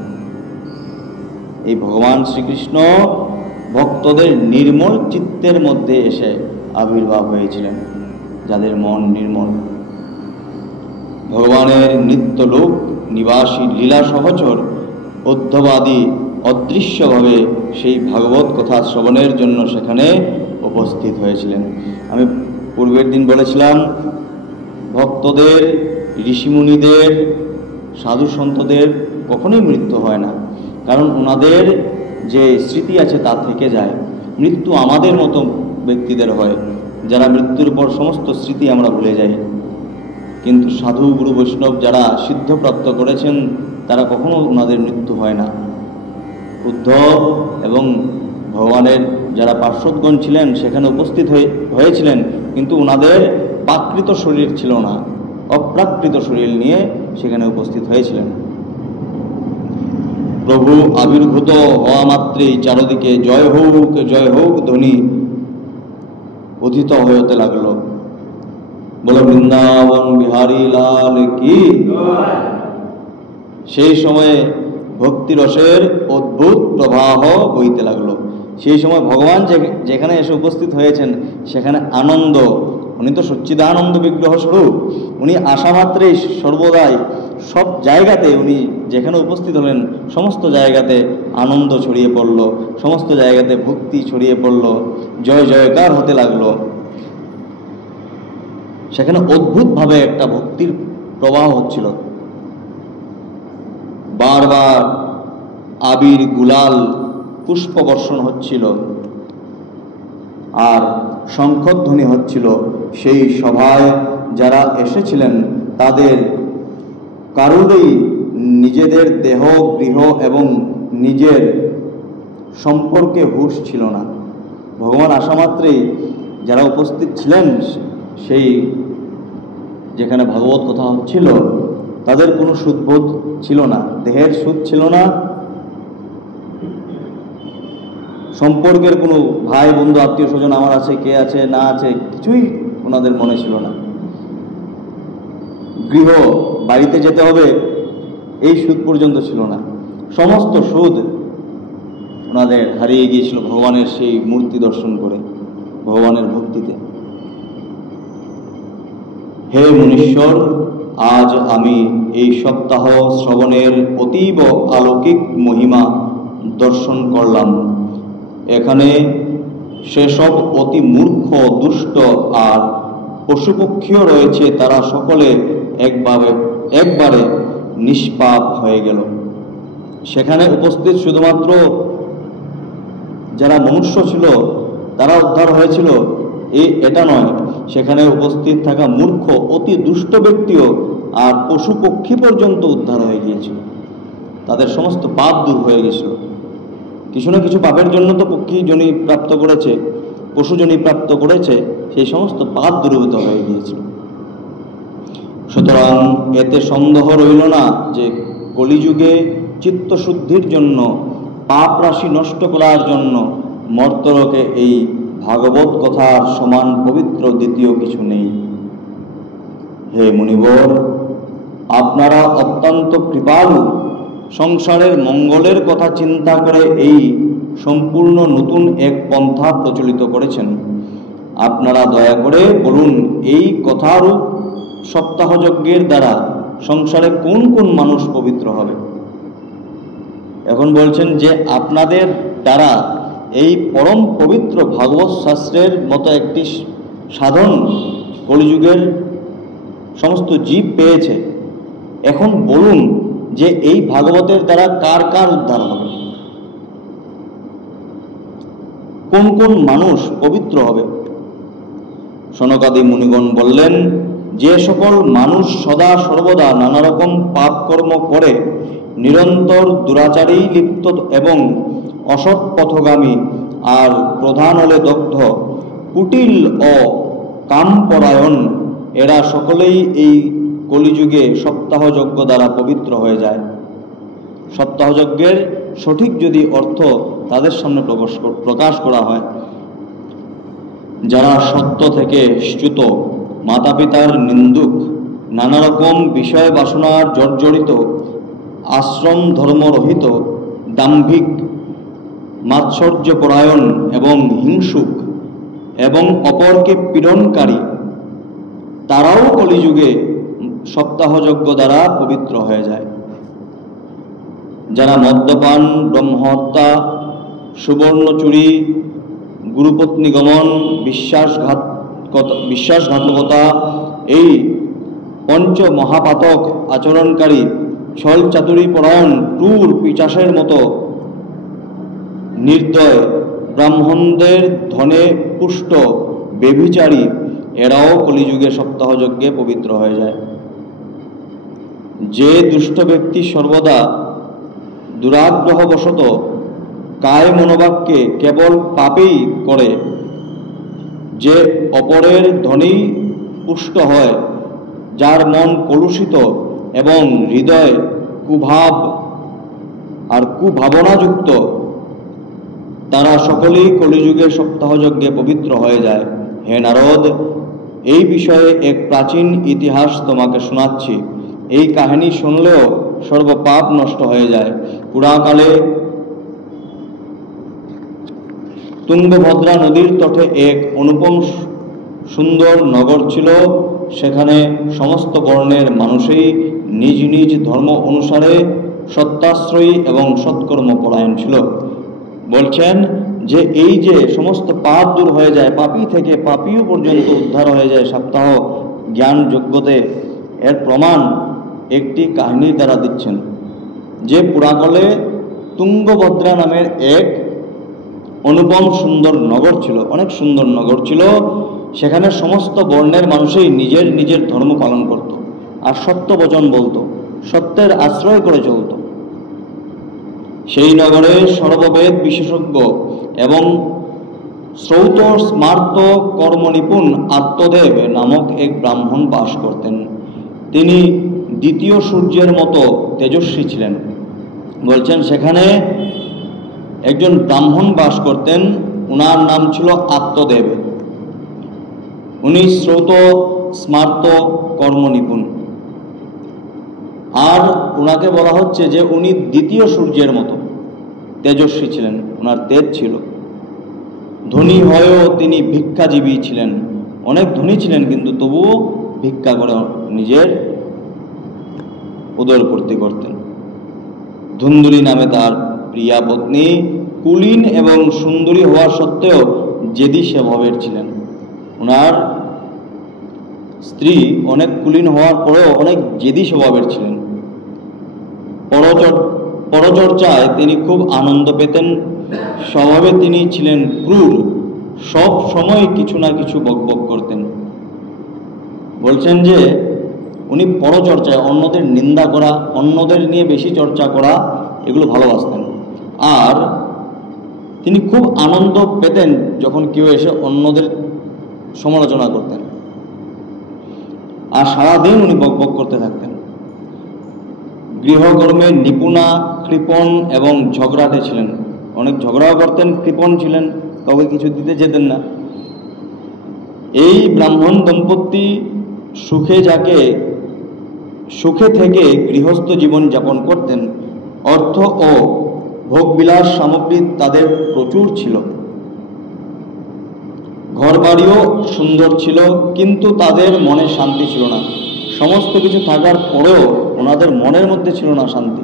এই ভগবান শ্রীকৃষ্ণ ভক্তদের নির্মল চিত্তের মধ্যে এসে আবির্ভাব হয়েছিলেন, যাদের মন নির্মল। ভগবানের নিত্যলোক নিবাসী লীলা সহচর অধ্যবাদী অদৃশ্যভাবে সেই ভাগবত কথা শ্রবণের জন্য সেখানে উপস্থিত হয়েছিলেন। আমি পূর্বের দিন বলেছিলাম, ভক্তদের, ঋষিমুনিদের, সাধু সন্তদের কখনোই মৃত্যু হয় না, কারণ ওনাদের যে স্মৃতি আছে তা থেকে যায়। মৃত্যু আমাদের মতো ব্যক্তিদের হয়, যারা মৃত্যুর পর সমস্ত স্মৃতি আমরা ভুলে যাই। কিন্তু সাধু গুরু বৈষ্ণব যারা সিদ্ধপ্রাপ্ত করেছেন তারা কখনো ওনাদের মৃত্যু হয় না। উদ্ধব এবং ভগবানের যারা পার্শ্বদগণ ছিলেন সেখানে উপস্থিত হয়েছিলেন, কিন্তু ওনাদের প্রাকৃত শরীর ছিল না, অপ্রাকৃত শরীর নিয়ে সেখানে উপস্থিত হয়েছিলেন। প্রভু আবির্ভূত হওয়া মাত্রেই চারদিকে জয় হোক ধ্বনি উদিত হতে লাগলো। বলো বৃন্দাবন বিহারী লাল কি। সেই সময়ে ভক্তিরসের অদ্ভুত প্রবাহ বইতে লাগলো। সেই সময় ভগবান যেখানে এসে উপস্থিত হয়েছেন সেখানে আনন্দ, উনি তো সচ্চিদানন্দ বিগ্রহ স্বরূপ, উনি আসা মাত্রেই সর্বদাই সব জায়গাতে উনি যেখানে উপস্থিত হলেন সমস্ত জায়গাতে আনন্দ ছড়িয়ে পড়ল, সমস্ত জায়গাতে ভক্তি ছড়িয়ে পড়ল, জয় জয়কার হতে লাগলো। সেখানে অদ্ভুতভাবে একটা ভক্তির প্রবাহ হচ্ছিল। বারবার আবির গুলাল পুষ্প বর্ষণ হচ্ছিল আর শঙ্খধ্বনি হচ্ছিল। সেই সভায় যারা এসেছিলেন তাদের কারোরই নিজেদের দেহ, গৃহ এবং নিজের সম্পর্কে হুঁশ ছিল না। ভগবান আসা মাত্রেই যারা উপস্থিত ছিলেন সেই যেখানে ভাগবত কথা হচ্ছিল তাদের কোনো সুদবোধ ছিল না, দেহের সুদ ছিল না, সম্পর্কের কোনো ভাই বন্ধু আত্মীয় স্বজন আমার আছে, কে আছে না আছে, কিছুই ওনাদের মনে ছিল না। গৃহ বাড়িতে যেতে হবে এই সুদ পর্যন্ত ছিল না। সমস্ত সুদ ওনাদের হারিয়ে গিয়েছিল ভগবানের সেই মূর্তি দর্শন করে, ভগবানের ভক্তিতে। হে মুনীশ্বর, আজ আমি এই সপ্তাহ শ্রবণের অতীব অলৌকিক মহিমা দর্শন করলাম। এখানে সেসব অতি মূর্খ, দুষ্ট আর পশুপক্ষীও রয়েছে, তারা সকলে একবারে নিষ্পাপ হয়ে গেল। সেখানে উপস্থিত শুধুমাত্র যারা মনুষ্য ছিল তারা উদ্ধার হয়েছিল এটা নয়, সেখানে উপস্থিত থাকা মূর্খ, অতি দুষ্ট ব্যক্তিও আর পশু পক্ষী পর্যন্ত উদ্ধার হয়ে গিয়েছিল। তাদের সমস্ত পাপ দূর হয়ে গেছিল। কিছু না কিছু পাপের জন্য তো পক্ষী জনি প্রাপ্ত করেছে, পশু জনি প্রাপ্ত করেছে, সেই সমস্ত পাপ দূরীভূত হয়ে গিয়েছিল। সুতরাং এতে সন্দেহ রইল না যে কলিযুগে চিত্তশুদ্ধির জন্য, পাপ রাশি নষ্ট করার জন্য মর্তলোকে এই ভাগবত কথার সমান পবিত্র দ্বিতীয় কিছু নেই। হে মুনিবর, আপনারা অত্যন্ত কৃপালু, সংসারের মঙ্গলের কথা চিন্তা করে এই সম্পূর্ণ নতুন এক পন্থা প্রচলিত করেছেন। আপনারা দয়া করে বলুন, এই কথারূপ সপ্তাহযজ্ঞের দ্বারা সংসারে কোন কোন মানুষ পবিত্র হবে? এখন বলছেন যে আপনাদের দ্বারা এই পরম পবিত্র ভাগবত শাস্ত্রের মতো একটি সাধন কলিযুগের সমস্ত জীব পেয়েছে। এখন বলুন যে এই ভাগবতের দ্বারা কার কার উদ্ধার হবে, কোন কোন মানুষ পবিত্র হবে? সনকাদি মুনিগণ বললেন, যে সকল মানুষ সদা সর্বদা নানা রকম পাপ কর্ম করে, নিরন্তর দুরাচারেই লিপ্ত এবং অসৎ পথগামী আর প্রধানলে দগ্ধ, কুটিল ও কামপরায়ণ, এরা সকলেই এই কলিযুগে সপ্তাহযজ্ঞ দ্বারা পবিত্র হয়ে যায়। সপ্তাহযজ্ঞের সঠিক যদি অর্থ তাদের সামনে প্রকাশ করা হয়, যারা সত্য থেকে চ্যুত, মাতা পিতার নিন্দুক, নানা রকম বিষয় বাসনার জর্জরিত, আশ্রম ধর্মরহিত, দাম্ভিক, মাৎসর্যপরায়ণ এবং হিংসুক এবং অপরকে পীড়নকারী, তারাও কলিযুগে সপ্তাহযজ্ঞ দ্বারা পবিত্র হয়ে যায়। যারা মদ্যপান, ব্রহ্মহত্যা, সুবর্ণচুরি, গুরুপত্নী গমন, বিশ্বাসঘাতকতা, এই পঞ্চ মহাপাতক আচরণকারী, ছল চাতুরী পরায়ণ, ক্রূর পিশাচের মতো নির্দয়, ব্রাহ্মণদের ধনে পুষ্ট ব্যভিচারী, এরাও কলিযুগে সপ্তাহযজ্ঞে পবিত্র হয়ে যায়। যে দুষ্ট ব্যক্তি সর্বদা দুরাগ্রহবশত কায় মনোবাক্যে কেবল পাপেই করে, যে অপরের ধনেই পুষ্ট হয়, যার মন কলুষিত এবং হৃদয় কুভাব আর কুভাবনাযুক্ত, তারা সকলেই কলিযুগের সপ্তাহযজ্ঞে পবিত্র হয়ে যায়। হে নারদ, এই বিষয়ে এক প্রাচীন ইতিহাস তোমাকে শোনাচ্ছি। এই কাহিনী শুনলেও সর্বপাপ নষ্ট হয়ে যায়। পুরাকালে তুঙ্গভদ্রা নদীর তটে এক অনুপম সুন্দর নগর ছিল। সেখানে সমস্ত বর্ণের মানুষই নিজ নিজ ধর্ম অনুসারে সত্যাশ্রয়ী এবং সৎকর্মপরায়ণ ছিল। বলছেন যে এই যে সমস্ত পাপ দূর হয়ে যায়, পাপী থেকে পাপীও পর্যন্ত উদ্ধার হয়ে যায় সপ্তাহ জ্ঞান যোগ্যতে, এর প্রমাণ একটি কাহিনীর দ্বারা দিচ্ছেন। যে পুরাকালে তুঙ্গভদ্রা নামের এক অনুপম সুন্দর নগর ছিল, অনেক সুন্দর নগর ছিল। সেখানে সমস্ত বর্ণের মানুষই নিজের নিজের ধর্ম পালন করত আর সত্য বচন বলতো, সত্যের আশ্রয় করে চলত। সেই নগরে সর্ববেদ বিশেষজ্ঞ এবং শ্রৌত স্মার্ত কর্মনিপুণ আত্মদেব নামক এক ব্রাহ্মণ বাস করতেন। তিনি দ্বিতীয় সূর্যের মতো তেজস্বী ছিলেন। বলছেন সেখানে একজন ব্রাহ্মণ বাস করতেন, উনার নাম ছিল আত্মদেব। উনি শ্রৌত স্মার্ত কর্মনিপুণ, আর উনাকে বলা হচ্ছে যে উনি দ্বিতীয় সূর্যের মতো তেজস্বী ছিলেন, ওনার তেজ ছিল। ধনী হয়েও তিনি ভিক্ষাজীবী ছিলেন, অনেক ধনী ছিলেন কিন্তু তবুও ভিক্ষা করে নিজের উদরপূর্তি করতেন। ধুন্দুলি নামে তার প্রিয়া পত্নী, কুলীন এবং সুন্দরী হওয়া সত্ত্বেও জেদি স্বভাবের ছিলেন। ওনার স্ত্রী অনেক কুলীন হওয়ার পরেও অনেক জেদি স্বভাবের ছিলেন। পরচর্চায় তিনি খুব আনন্দ পেতেন। স্বভাবে তিনি ছিলেন ক্রূর, সব সময় কিছু না কিছু বকবক করতেন। বলছেন যে উনি পরচর্চায় অন্যদের নিন্দা করা, অন্যদের নিয়ে বেশি চর্চা করা, এগুলো ভালোবাসতেন। আর তিনি খুব আনন্দ পেতেন যখন কেউ এসে অন্যদের সমালোচনা করতেন, আর সারাদিন উনি বকবক করতে থাকতেন। গৃহকর্মে নিপুণা, কৃপণ এবং ঝগড়াটে ছিলেন, অনেক ঝগড়াও করতেন, কৃপণ ছিলেন, কাউকে কিছু দিতে যেতেন না। এই ব্রাহ্মণ দম্পতি সুখে থেকে গৃহস্থ জীবন যাপন করতেন। অর্থ ও ভোগবিলাস সামগ্রী তাদের প্রচুর ছিল, ঘরবাড়িও সুন্দর ছিল, কিন্তু তাদের মনে শান্তি ছিল না। সমস্ত কিছু থাকার পরেও ওনাদের মনের মধ্যে ছিল না শান্তি।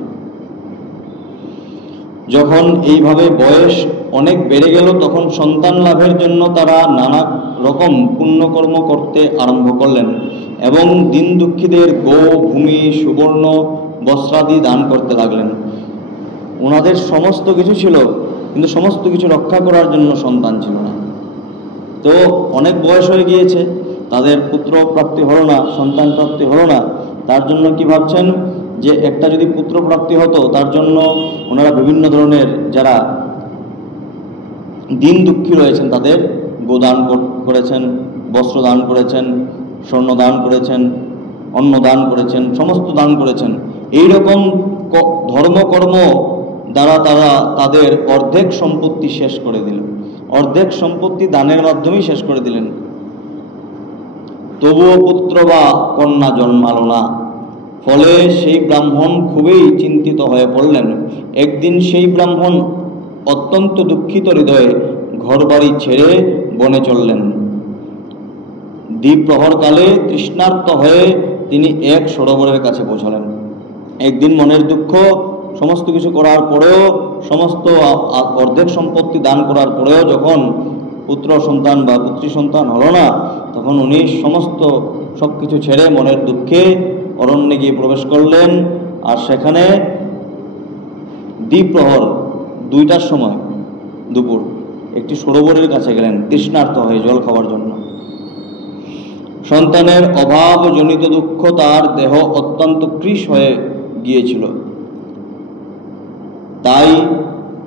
যখন এইভাবে বয়স অনেক বেড়ে গেল, তখন সন্তান লাভের জন্য তারা নানা রকম পুণ্যকর্ম করতে আরম্ভ করলেন এবং দিন দুঃখীদের গো, ভূমি, সুবর্ণ, বস্ত্রাদি দান করতে লাগলেন। ওনাদের সমস্ত কিছু ছিল, কিন্তু সমস্ত কিছু রক্ষা করার জন্য সন্তান ছিল না। তো অনেক বয়স হয়ে গিয়েছে, তাদের পুত্র প্রাপ্তি হলো না, সন্তান প্রাপ্তি হলো না। তার জন্য কি ভাবছেন যে একটা যদি পুত্র প্রাপ্তি হতো, তার জন্য ওনারা বিভিন্ন ধরনের যারা দিন দুঃখী রয়েছেন তাদের গোদান করেছেন, বস্ত্র দান করেছেন, স্বর্ণ দান করেছেন, অন্ন দান করেছেন, সমস্ত দান করেছেন। এই রকম ধর্মকর্ম দ্বারা তারা তাদের অর্ধেক সম্পত্তি শেষ করে দিল, অর্ধেক সম্পত্তি দানের মাধ্যমেই শেষ করে দিলেন। তবুও পুত্র বা কন্যা জন্মালো না। ফলে সেই ব্রাহ্মণ খুবই চিন্তিত হয়ে পড়লেন। একদিন সেই ব্রাহ্মণ অত্যন্ত দুঃখিত হৃদয়ে ঘরবাড়ি ছেড়ে বনে চললেন। দ্বিপ্রহরকালে তৃষ্ণার্ত হয়ে তিনি এক সরোবরের কাছে পৌঁছলেন। একদিন মনের দুঃখ, সমস্ত কিছু করার পরেও, সমস্ত অর্ধেক সম্পত্তি দান করার পরেও যখন পুত্র সন্তান বা পুত্রী সন্তান হলো না, তখন উনি সব কিছু ছেড়ে মনের দুঃখে অরণ্যে গিয়ে প্রবেশ করলেন। আর সেখানে দ্বিপ্রহর 2টার সময় দুপুর একটি সরোবরের কাছে গেলেন তৃষ্ণার্ত হয়ে জল খাওয়ার জন্য। সন্তানের অভাবজনিত দুঃখ তার দেহ অত্যন্ত কৃশ হয়ে গিয়েছিল, তাই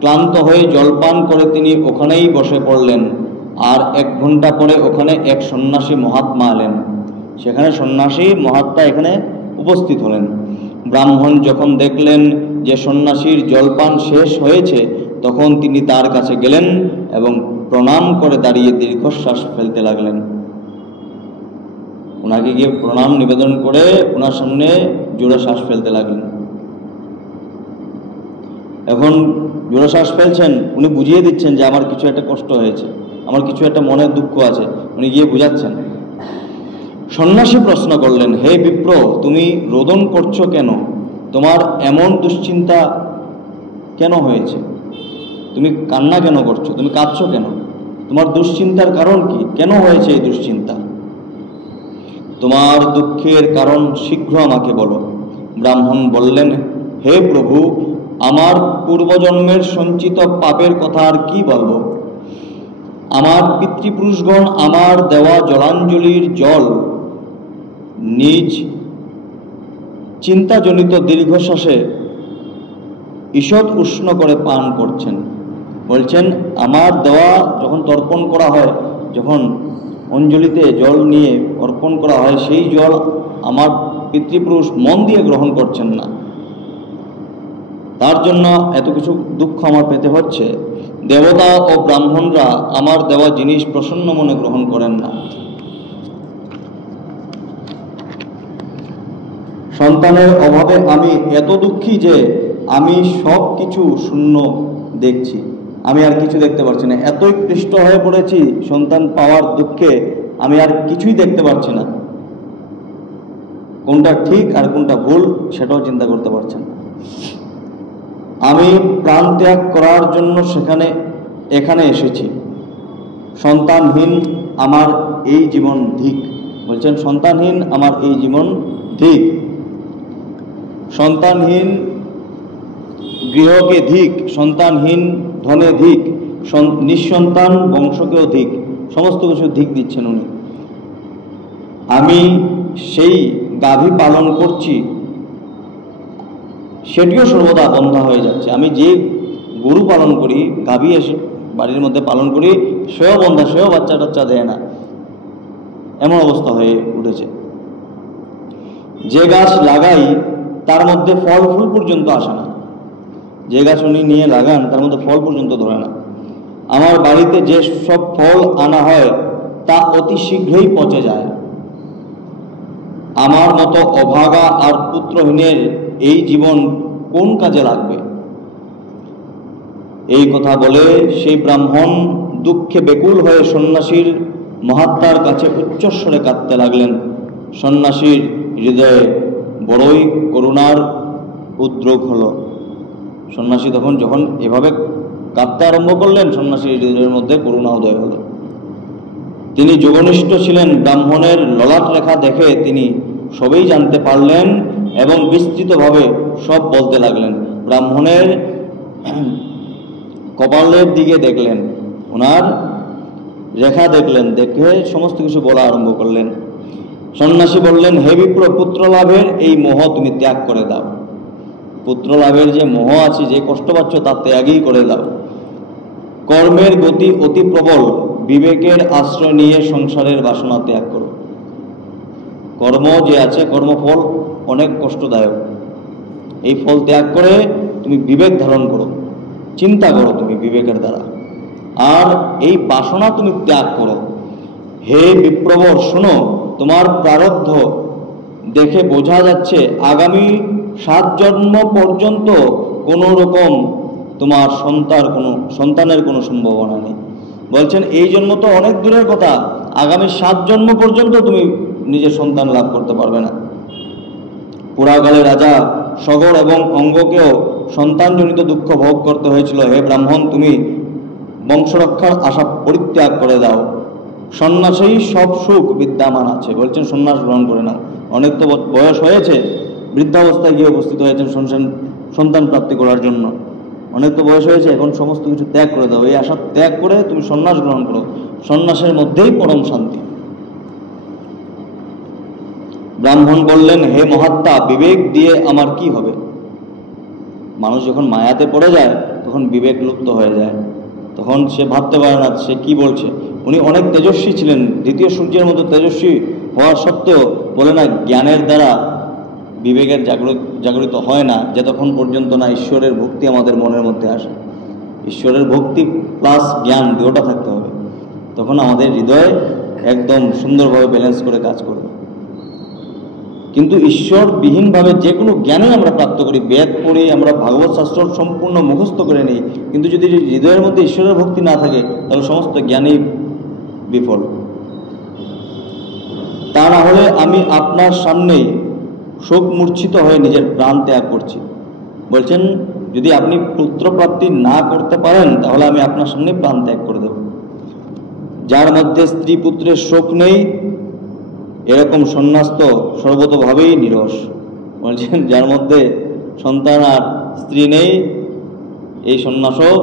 ক্লান্ত হয়ে জলপান করে তিনি ওখানেই বসে পড়লেন। আর 1 ঘন্টা পরে ওখানে এক সন্ন্যাসী মহাত্মা এলেন। সেখানে সন্ন্যাসী মহাত্মা এখানে উপস্থিত হলেন। ব্রাহ্মণ যখন দেখলেন যে সন্ন্যাসীর জলপান শেষ হয়েছে, তখন তিনি তার কাছে গেলেন এবং প্রণাম করে দাঁড়িয়ে দীর্ঘশ্বাস ফেলতে লাগলেন। ওনাকে গিয়ে প্রণাম নিবেদন করে ওনার সামনে জোরে শ্বাস ফেলতে লাগলেন। এখন জোরে শ্বাস ফেলছেন, উনি বুঝিয়ে দিচ্ছেন যে আমার কিছু একটা কষ্ট হয়েছে, আমার কিছু একটা মনের দুঃখ আছে, উনি গিয়ে বুঝাচ্ছেন। সন্ন্যাসী প্রশ্ন করলেন, হে বিপ্র, তুমি রোদন করছো কেন? তোমার এমন দুশ্চিন্তা কেন হয়েছে? তুমি কান্না কেন করছো? তুমি কাঁদছো কেন? তোমার দুশ্চিন্তার কারণ কি? কেন হয়েছে এই দুশ্চিন্তা? তোমার দুঃখের কারণ শীঘ্র আমাকে বলো। ব্রাহ্মণ বললেন, হে প্রভু, আমার পূর্বজন্মের সঞ্চিত পাপের কথা আর কি বলবো? আমার পিতৃপুরুষগণ আমার দেওয়া জলাঞ্জলির জল নিজ চিন্তাজনিত দীর্ঘশ্বাসে ঈষৎ উষ্ণ করে পান করছেন। বলছেন, আমার দেওয়া যখন তর্পণ করা হয়, যখন অঞ্জলিতে জল নিয়ে অর্পণ করা হয়, সেই জল আমার পিতৃপুরুষ মন দিয়ে গ্রহণ করছেন না, তার জন্য এত কিছু দুঃখ আমার পেতে হচ্ছে। দেবতা ও ব্রাহ্মণরা আমার দেওয়া জিনিস প্রসন্ন মনে গ্রহণ করেন না। সন্তানের অভাবে আমি এত দুঃখী যে আমি সব কিছু শূন্য দেখছি, আমি আর কিছু দেখতে পাচ্ছি না। এতই ক্লিষ্ট হয়ে পড়েছি সন্তান পাওয়ার দুঃখে, আমি আর কিছুই দেখতে পাচ্ছি না। কোনটা ঠিক আর কোনটা ভুল সেটাও চিন্তা করতে পারছেন না। আমি প্রাণ ত্যাগ করার জন্য এখানে এসেছি। সন্তানহীন আমার এই জীবন ধিক। বলছেন, সন্তানহীন আমার এই জীবন ধিক। সন্তানহীন গৃহকে ধিক, সন্তানহীন ধনে ধিক, নিঃসন্তান বংশকেও ধিক। সমস্ত কিছু ধিক দিচ্ছেন উনি। আমি সেই গাভী পালন করছি, সেটিও সর্বদা বন্ধ হয়ে যাচ্ছে। আমি যে গরু পালন করি, গাভী এসে বাড়ির মধ্যে পালন করি, সেও বন্ধা, সেও বাচ্চা টাচ্চা দেয় না, এমন অবস্থা হয়ে উঠেছে। যে গাছ লাগাই তার মধ্যে ফল ফুল পর্যন্ত আসে না। যে গাছ উনি নিয়ে লাগান তার মধ্যে ফল পর্যন্ত ধরে না। আমার বাড়িতে যে সব ফল আনা হয় তা অতি শীঘ্রই পচে যায়। আমার মতো অভাগা আর পুত্রহীনের এই জীবন কোন কাজে লাগবে? এই কথা বলে সেই ব্রাহ্মণ দুঃখে বেকুল হয়ে সন্ন্যাসীর মহাত্মার কাছে উচ্চস্বরে কাঁদতে লাগলেন। সন্ন্যাসীর হৃদয়ে বড়ই করুণার উদ্রেক হলো। সন্ন্যাসী যখন এভাবে কাঁদতে আরম্ভ করলেন, সন্ন্যাসীর হৃদয়ের মধ্যে করুণা উদয় হলো। তিনি যোগনিষ্ঠ ছিলেন। ব্রাহ্মণের ললাট রেখা দেখে তিনি সবই জানতে পারলেন এবং বিস্তৃতভাবে সব বলতে লাগলেন। ব্রাহ্মণের কপালের দিকে দেখলেন, ওনার রেখা দেখলেন, দেখে সমস্ত কিছু বলা আরম্ভ করলেন। সন্ন্যাসী বললেন, হে বিপ্র, পুত্র লাভের এই মোহ তুমি ত্যাগ করে দাও। পুত্র লাভের যে মোহ আছে, যে কষ্ট পাচ্ছ, তা ত্যাগই করে দাও। কর্মের গতি অতি প্রবল, বিবেকের আশ্রয় নিয়ে সংসারের বাসনা ত্যাগ করো। কর্ম যে আছে, কর্মফল অনেক কষ্টদায়ক। এই ফল ত্যাগ করে তুমি বিবেক ধারণ করো, চিন্তা করো তুমি বিবেকের দ্বারা, আর এই বাসনা তুমি ত্যাগ করো। হে বিপ্রবর, শোনো, তোমার প্রারব্ধ দেখে বোঝা যাচ্ছে আগামী 7 জন্ম পর্যন্ত কোনো রকম তোমার সন্তানের কোনো সম্ভাবনা নেই। বলছেন, এই জন্ম তো অনেক দূরের কথা, আগামী 7 জন্ম পর্যন্ত তুমি নিজের সন্তান লাভ করতে পারবে না। পুরাকালে রাজা সগর এবং অঙ্গকেও সন্তানজনিত দুঃখ ভোগ করতে হয়েছিল। হে ব্রাহ্মণ, তুমি বংশরক্ষার আশা পরিত্যাগ করে দাও। সন্ন্যাসেই সব সুখ বিদ্যমান আছে। বলছেন, সন্ন্যাস গ্রহণ করে নাও। অনেক তো বয়স হয়েছে, বৃদ্ধাবস্থায় গিয়ে উপস্থিত হয়েছেন সন্তান প্রাপ্তি করার জন্য। অনেক তো বয়স হয়েছে, এখন সমস্ত কিছু ত্যাগ করে দাও। এই আশা ত্যাগ করে তুমি সন্ন্যাস গ্রহণ করো। সন্ন্যাসের মধ্যেই পরম শান্তি। ব্রাহ্মণ বললেন, হে মহাত্মা, বিবেক দিয়ে আমার কি হবে? মানুষ যখন মায়াতে পড়ে যায় তখন বিবেক লুপ্ত হয়ে যায়, তখন সে ভাবতে পারে না সে কি বলছে। উনি অনেক তেজস্বী ছিলেন, দ্বিতীয় সূর্যের মতো তেজস্বী হওয়া সত্ত্বেও বলে না, জ্ঞানের দ্বারা বিবেকের জাগরিত হয় না যতক্ষণ পর্যন্ত না ঈশ্বরের ভক্তি আমাদের মনের মধ্যে আসে। ঈশ্বরের ভক্তি প্লাস জ্ঞান দুটোটা থাকতে হবে, তখন আমাদের হৃদয় একদম সুন্দরভাবে ব্যালেন্স করে কাজ করবে। কিন্তু ঈশ্বরবিহীনভাবে যে কোনো জ্ঞানই আমরা প্রাপ্ত করি, বেদ পড়ি, আমরা ভাগবত শাস্ত্র সম্পূর্ণ মুখস্থ করে নিই, কিন্তু যদি হৃদয়ের মধ্যে ঈশ্বরের ভক্তি না থাকে তাহলে সমস্ত জ্ঞানই বিফল। তা না হলে আমি আপনার সামনেই শোক মূর্ছিত হয়ে নিজের প্রাণ ত্যাগ করছি। বলছেন, যদি আপনি পুত্রপ্রাপ্তি না করতে পারেন তাহলে আমি আপনার সামনে প্রাণ ত্যাগ করে দেব। যার মধ্যে স্ত্রী পুত্রের শোক নেই এরকম সন্ন্যাস তো সর্বতভাবেই নিরস। বলছেন, যার মধ্যে সন্তান আর স্ত্রী নেই এই সন্ন্যাসও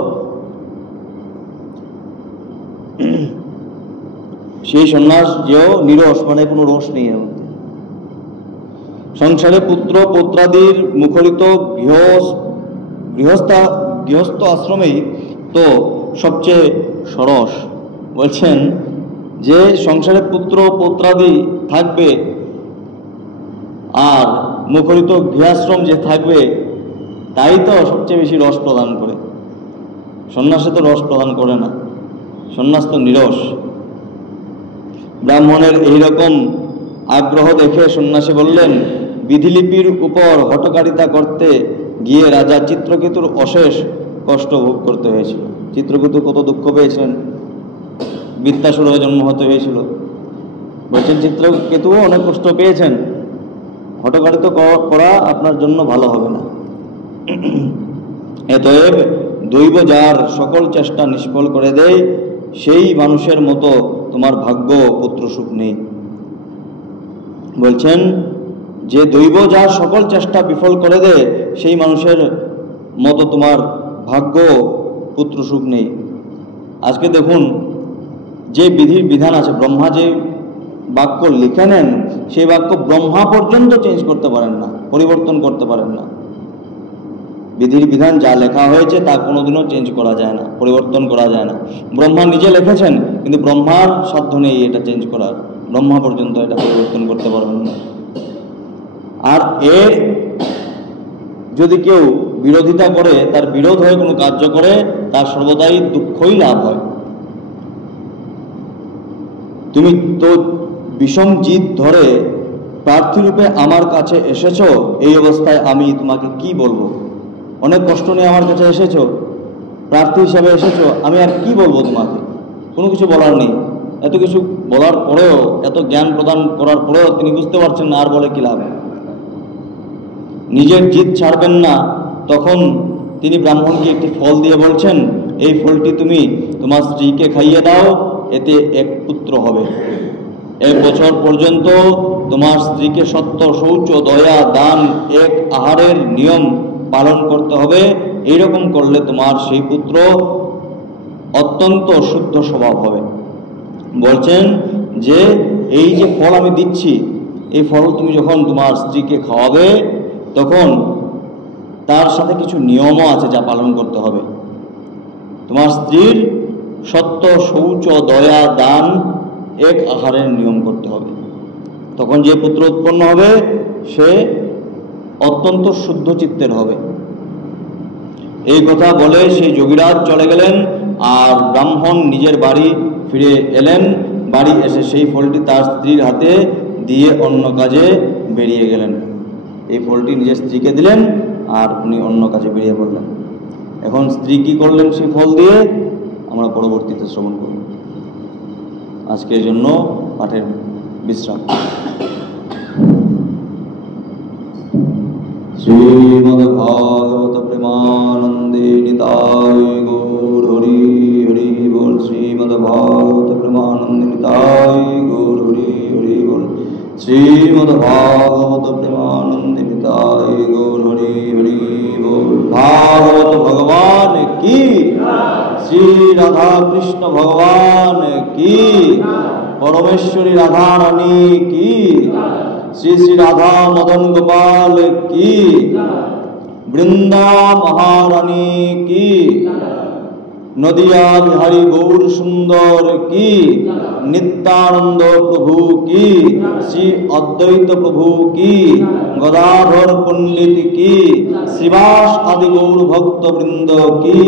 সেই সন্ন্যাস যেও নিরস, মানে কোনো রস নেই এর মধ্যে। সংসারে পুত্র পৌত্রাদির মুখরিত গৃহস্থ আশ্রমেই তো সবচেয়ে সরস। বলছেন যে সংসারে পুত্র পৌত্রাদি থাকবে আর মুখরিত গৃহাশ্রম যে থাকবে তাই তো সবচেয়ে বেশি রস প্রদান করে। সন্ন্যাসে তো রস প্রদান করে না, সন্ন্যাস তো নিরস। ব্রাহ্মণের এইরকম আগ্রহ দেখে সন্ন্যাসী বললেন, বিধিলিপির উপর হঠকারিতা করতে গিয়ে রাজা চিত্রকেতুর অশেষ কষ্ট ভোগ করতে হয়েছিল। চিত্রকেতু কত দুঃখ পেয়েছেন, বৃত্তাসুর হয়ে জন্ম হতে হয়েছিল। বলছেন চিত্রকেতুও অনেক কষ্ট পেয়েছেন, হঠকারিতা করা আপনার জন্য ভালো হবে না। এতএব দৈব যার সকল চেষ্টা নিষ্ফল করে দেয় সেই মানুষের মতো তোমার ভাগ্য পুত্র সুখ নেই। বলছেন যে দৈব যার সকল চেষ্টা বিফল করে দেয় সেই মানুষের মতো তোমার ভাগ্য পুত্র সুখ নেই। আজকে দেখুন, যে বিধির বিধান আছে, ব্রহ্মা যে বাক্য লিখে নেন সেই বাক্য ব্রহ্মা পর্যন্ত চেঞ্জ করতে পারেন না, পরিবর্তন করতে পারেন না। বিধির বিধান যা লেখা হয়েছে তা কোনোদিনও চেঞ্জ করা যায় না, পরিবর্তন করা যায় না। ব্রহ্মা নিজে লিখেছেন, কিন্তু ব্রহ্মার সাধ্য নেই এটা চেঞ্জ করার, ব্রহ্মা পর্যন্ত এটা পরিবর্তন করতে পারবেন না। আর এর যদি কেউ বিরোধিতা করে, তার বিরোধ হয়ে কোনো কার্য করে, তার সর্বদাই দুঃখই লাভ হয়। তুমি তো বিষম জিদ ধরে প্রার্থীরূপে আমার কাছে এসেছো, এই অবস্থায় আমি তোমাকে কি বলবো? অনেক কষ্ট নিয়ে আমার কাছে এসেছো, প্রার্থী হিসাবে এসেছো, আমি আর কি বলবো তোমাকে? কোনো কিছু বলার নেই। এত কিছু বলার পরেও, এত জ্ঞান প্রদান করার পরেও তিনি বুঝতে পারছেন না, আর বলে কি লাভ? নিজের জিদ ছাড়বেন না, তখন তিনি ব্রাহ্মণকে একটি ফল দিয়ে বলছেন, এই ফলটি তুমি তোমার স্ত্রীকে খাইয়ে দাও, এতে এক পুত্র হবে। 1 বছর পর্যন্ত তোমার স্ত্রীকে সত্য, শৌচ, দয়া, দান, এক আহারের নিয়ম পালন করতে হবে। এইরকম করলে তোমার সেই পুত্র অত্যন্ত শুদ্ধ স্বভাব হবে। বলছেন যে এই যে ফল আমি দিচ্ছি, এই ফল তুমি যখন তোমার স্ত্রীকে খাওয়াবে তখন তার সাথে কিছু নিয়মও আছে যা পালন করতে হবে। তোমার স্ত্রীর সত্য, শৌচ, দয়া, দান, এক আহারের নিয়ম করতে হবে। তখন যে পুত্র উৎপন্ন হবে সে অত্যন্ত শুদ্ধ চিত্তের হবে। এই কথা বলে সেই যোগীরাজ চলে গেলেন, আর ব্রাহ্মণ নিজের বাড়ি ফিরে এলেন। বাড়ি এসে সেই ফলটি তার স্ত্রীর হাতে দিয়ে অন্য কাজে বেরিয়ে গেলেন। এই ফলটি নিজের স্ত্রীকে দিলেন আর উনি অন্য কাজে বেরিয়ে পড়লেন। এখন স্ত্রী কি করলেন সেই ফল দিয়ে আমরা পরবর্তীতে শ্রবণ করব। আজকের জন্য পাঠের বিশ্রাম। শ্রীমদ্ভাগবত প্রেমানন্দে নিতাই গৌর হরি হরি বল। শ্রীমদ্ভাগবত প্রেমানন্দে নিতাই গৌর হরি হরি বল। শ্রীমদ্ভাগবত প্রেমানন্দে নিতাই গৌর হরি হরি বল। ভাগবত ভগবান কি, শ্রী রাধা কৃষ্ণ ভগবান কি, পরমেশ্বরী রাধা রানী কি, শ্রী শ্রী রাধা মদন গোপাল কি, বৃন্দা মহারানী কি। নদিয়া বিহারী গৌর সুন্দর কি, নিত্যানন্দ প্রভু কি, শ্রী অদ্বৈত প্রভু কি, গদাধর পণ্ডিত কি, শ্রীবাস আদি গৌর ভক্তবৃন্দ কি,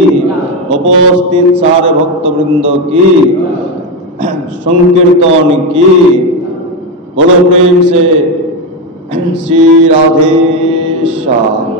উপস্থিত সারে ভক্তবৃন্দ কি, संकीर्तन की। बोलो प्रेम से श्री राधे श्याम।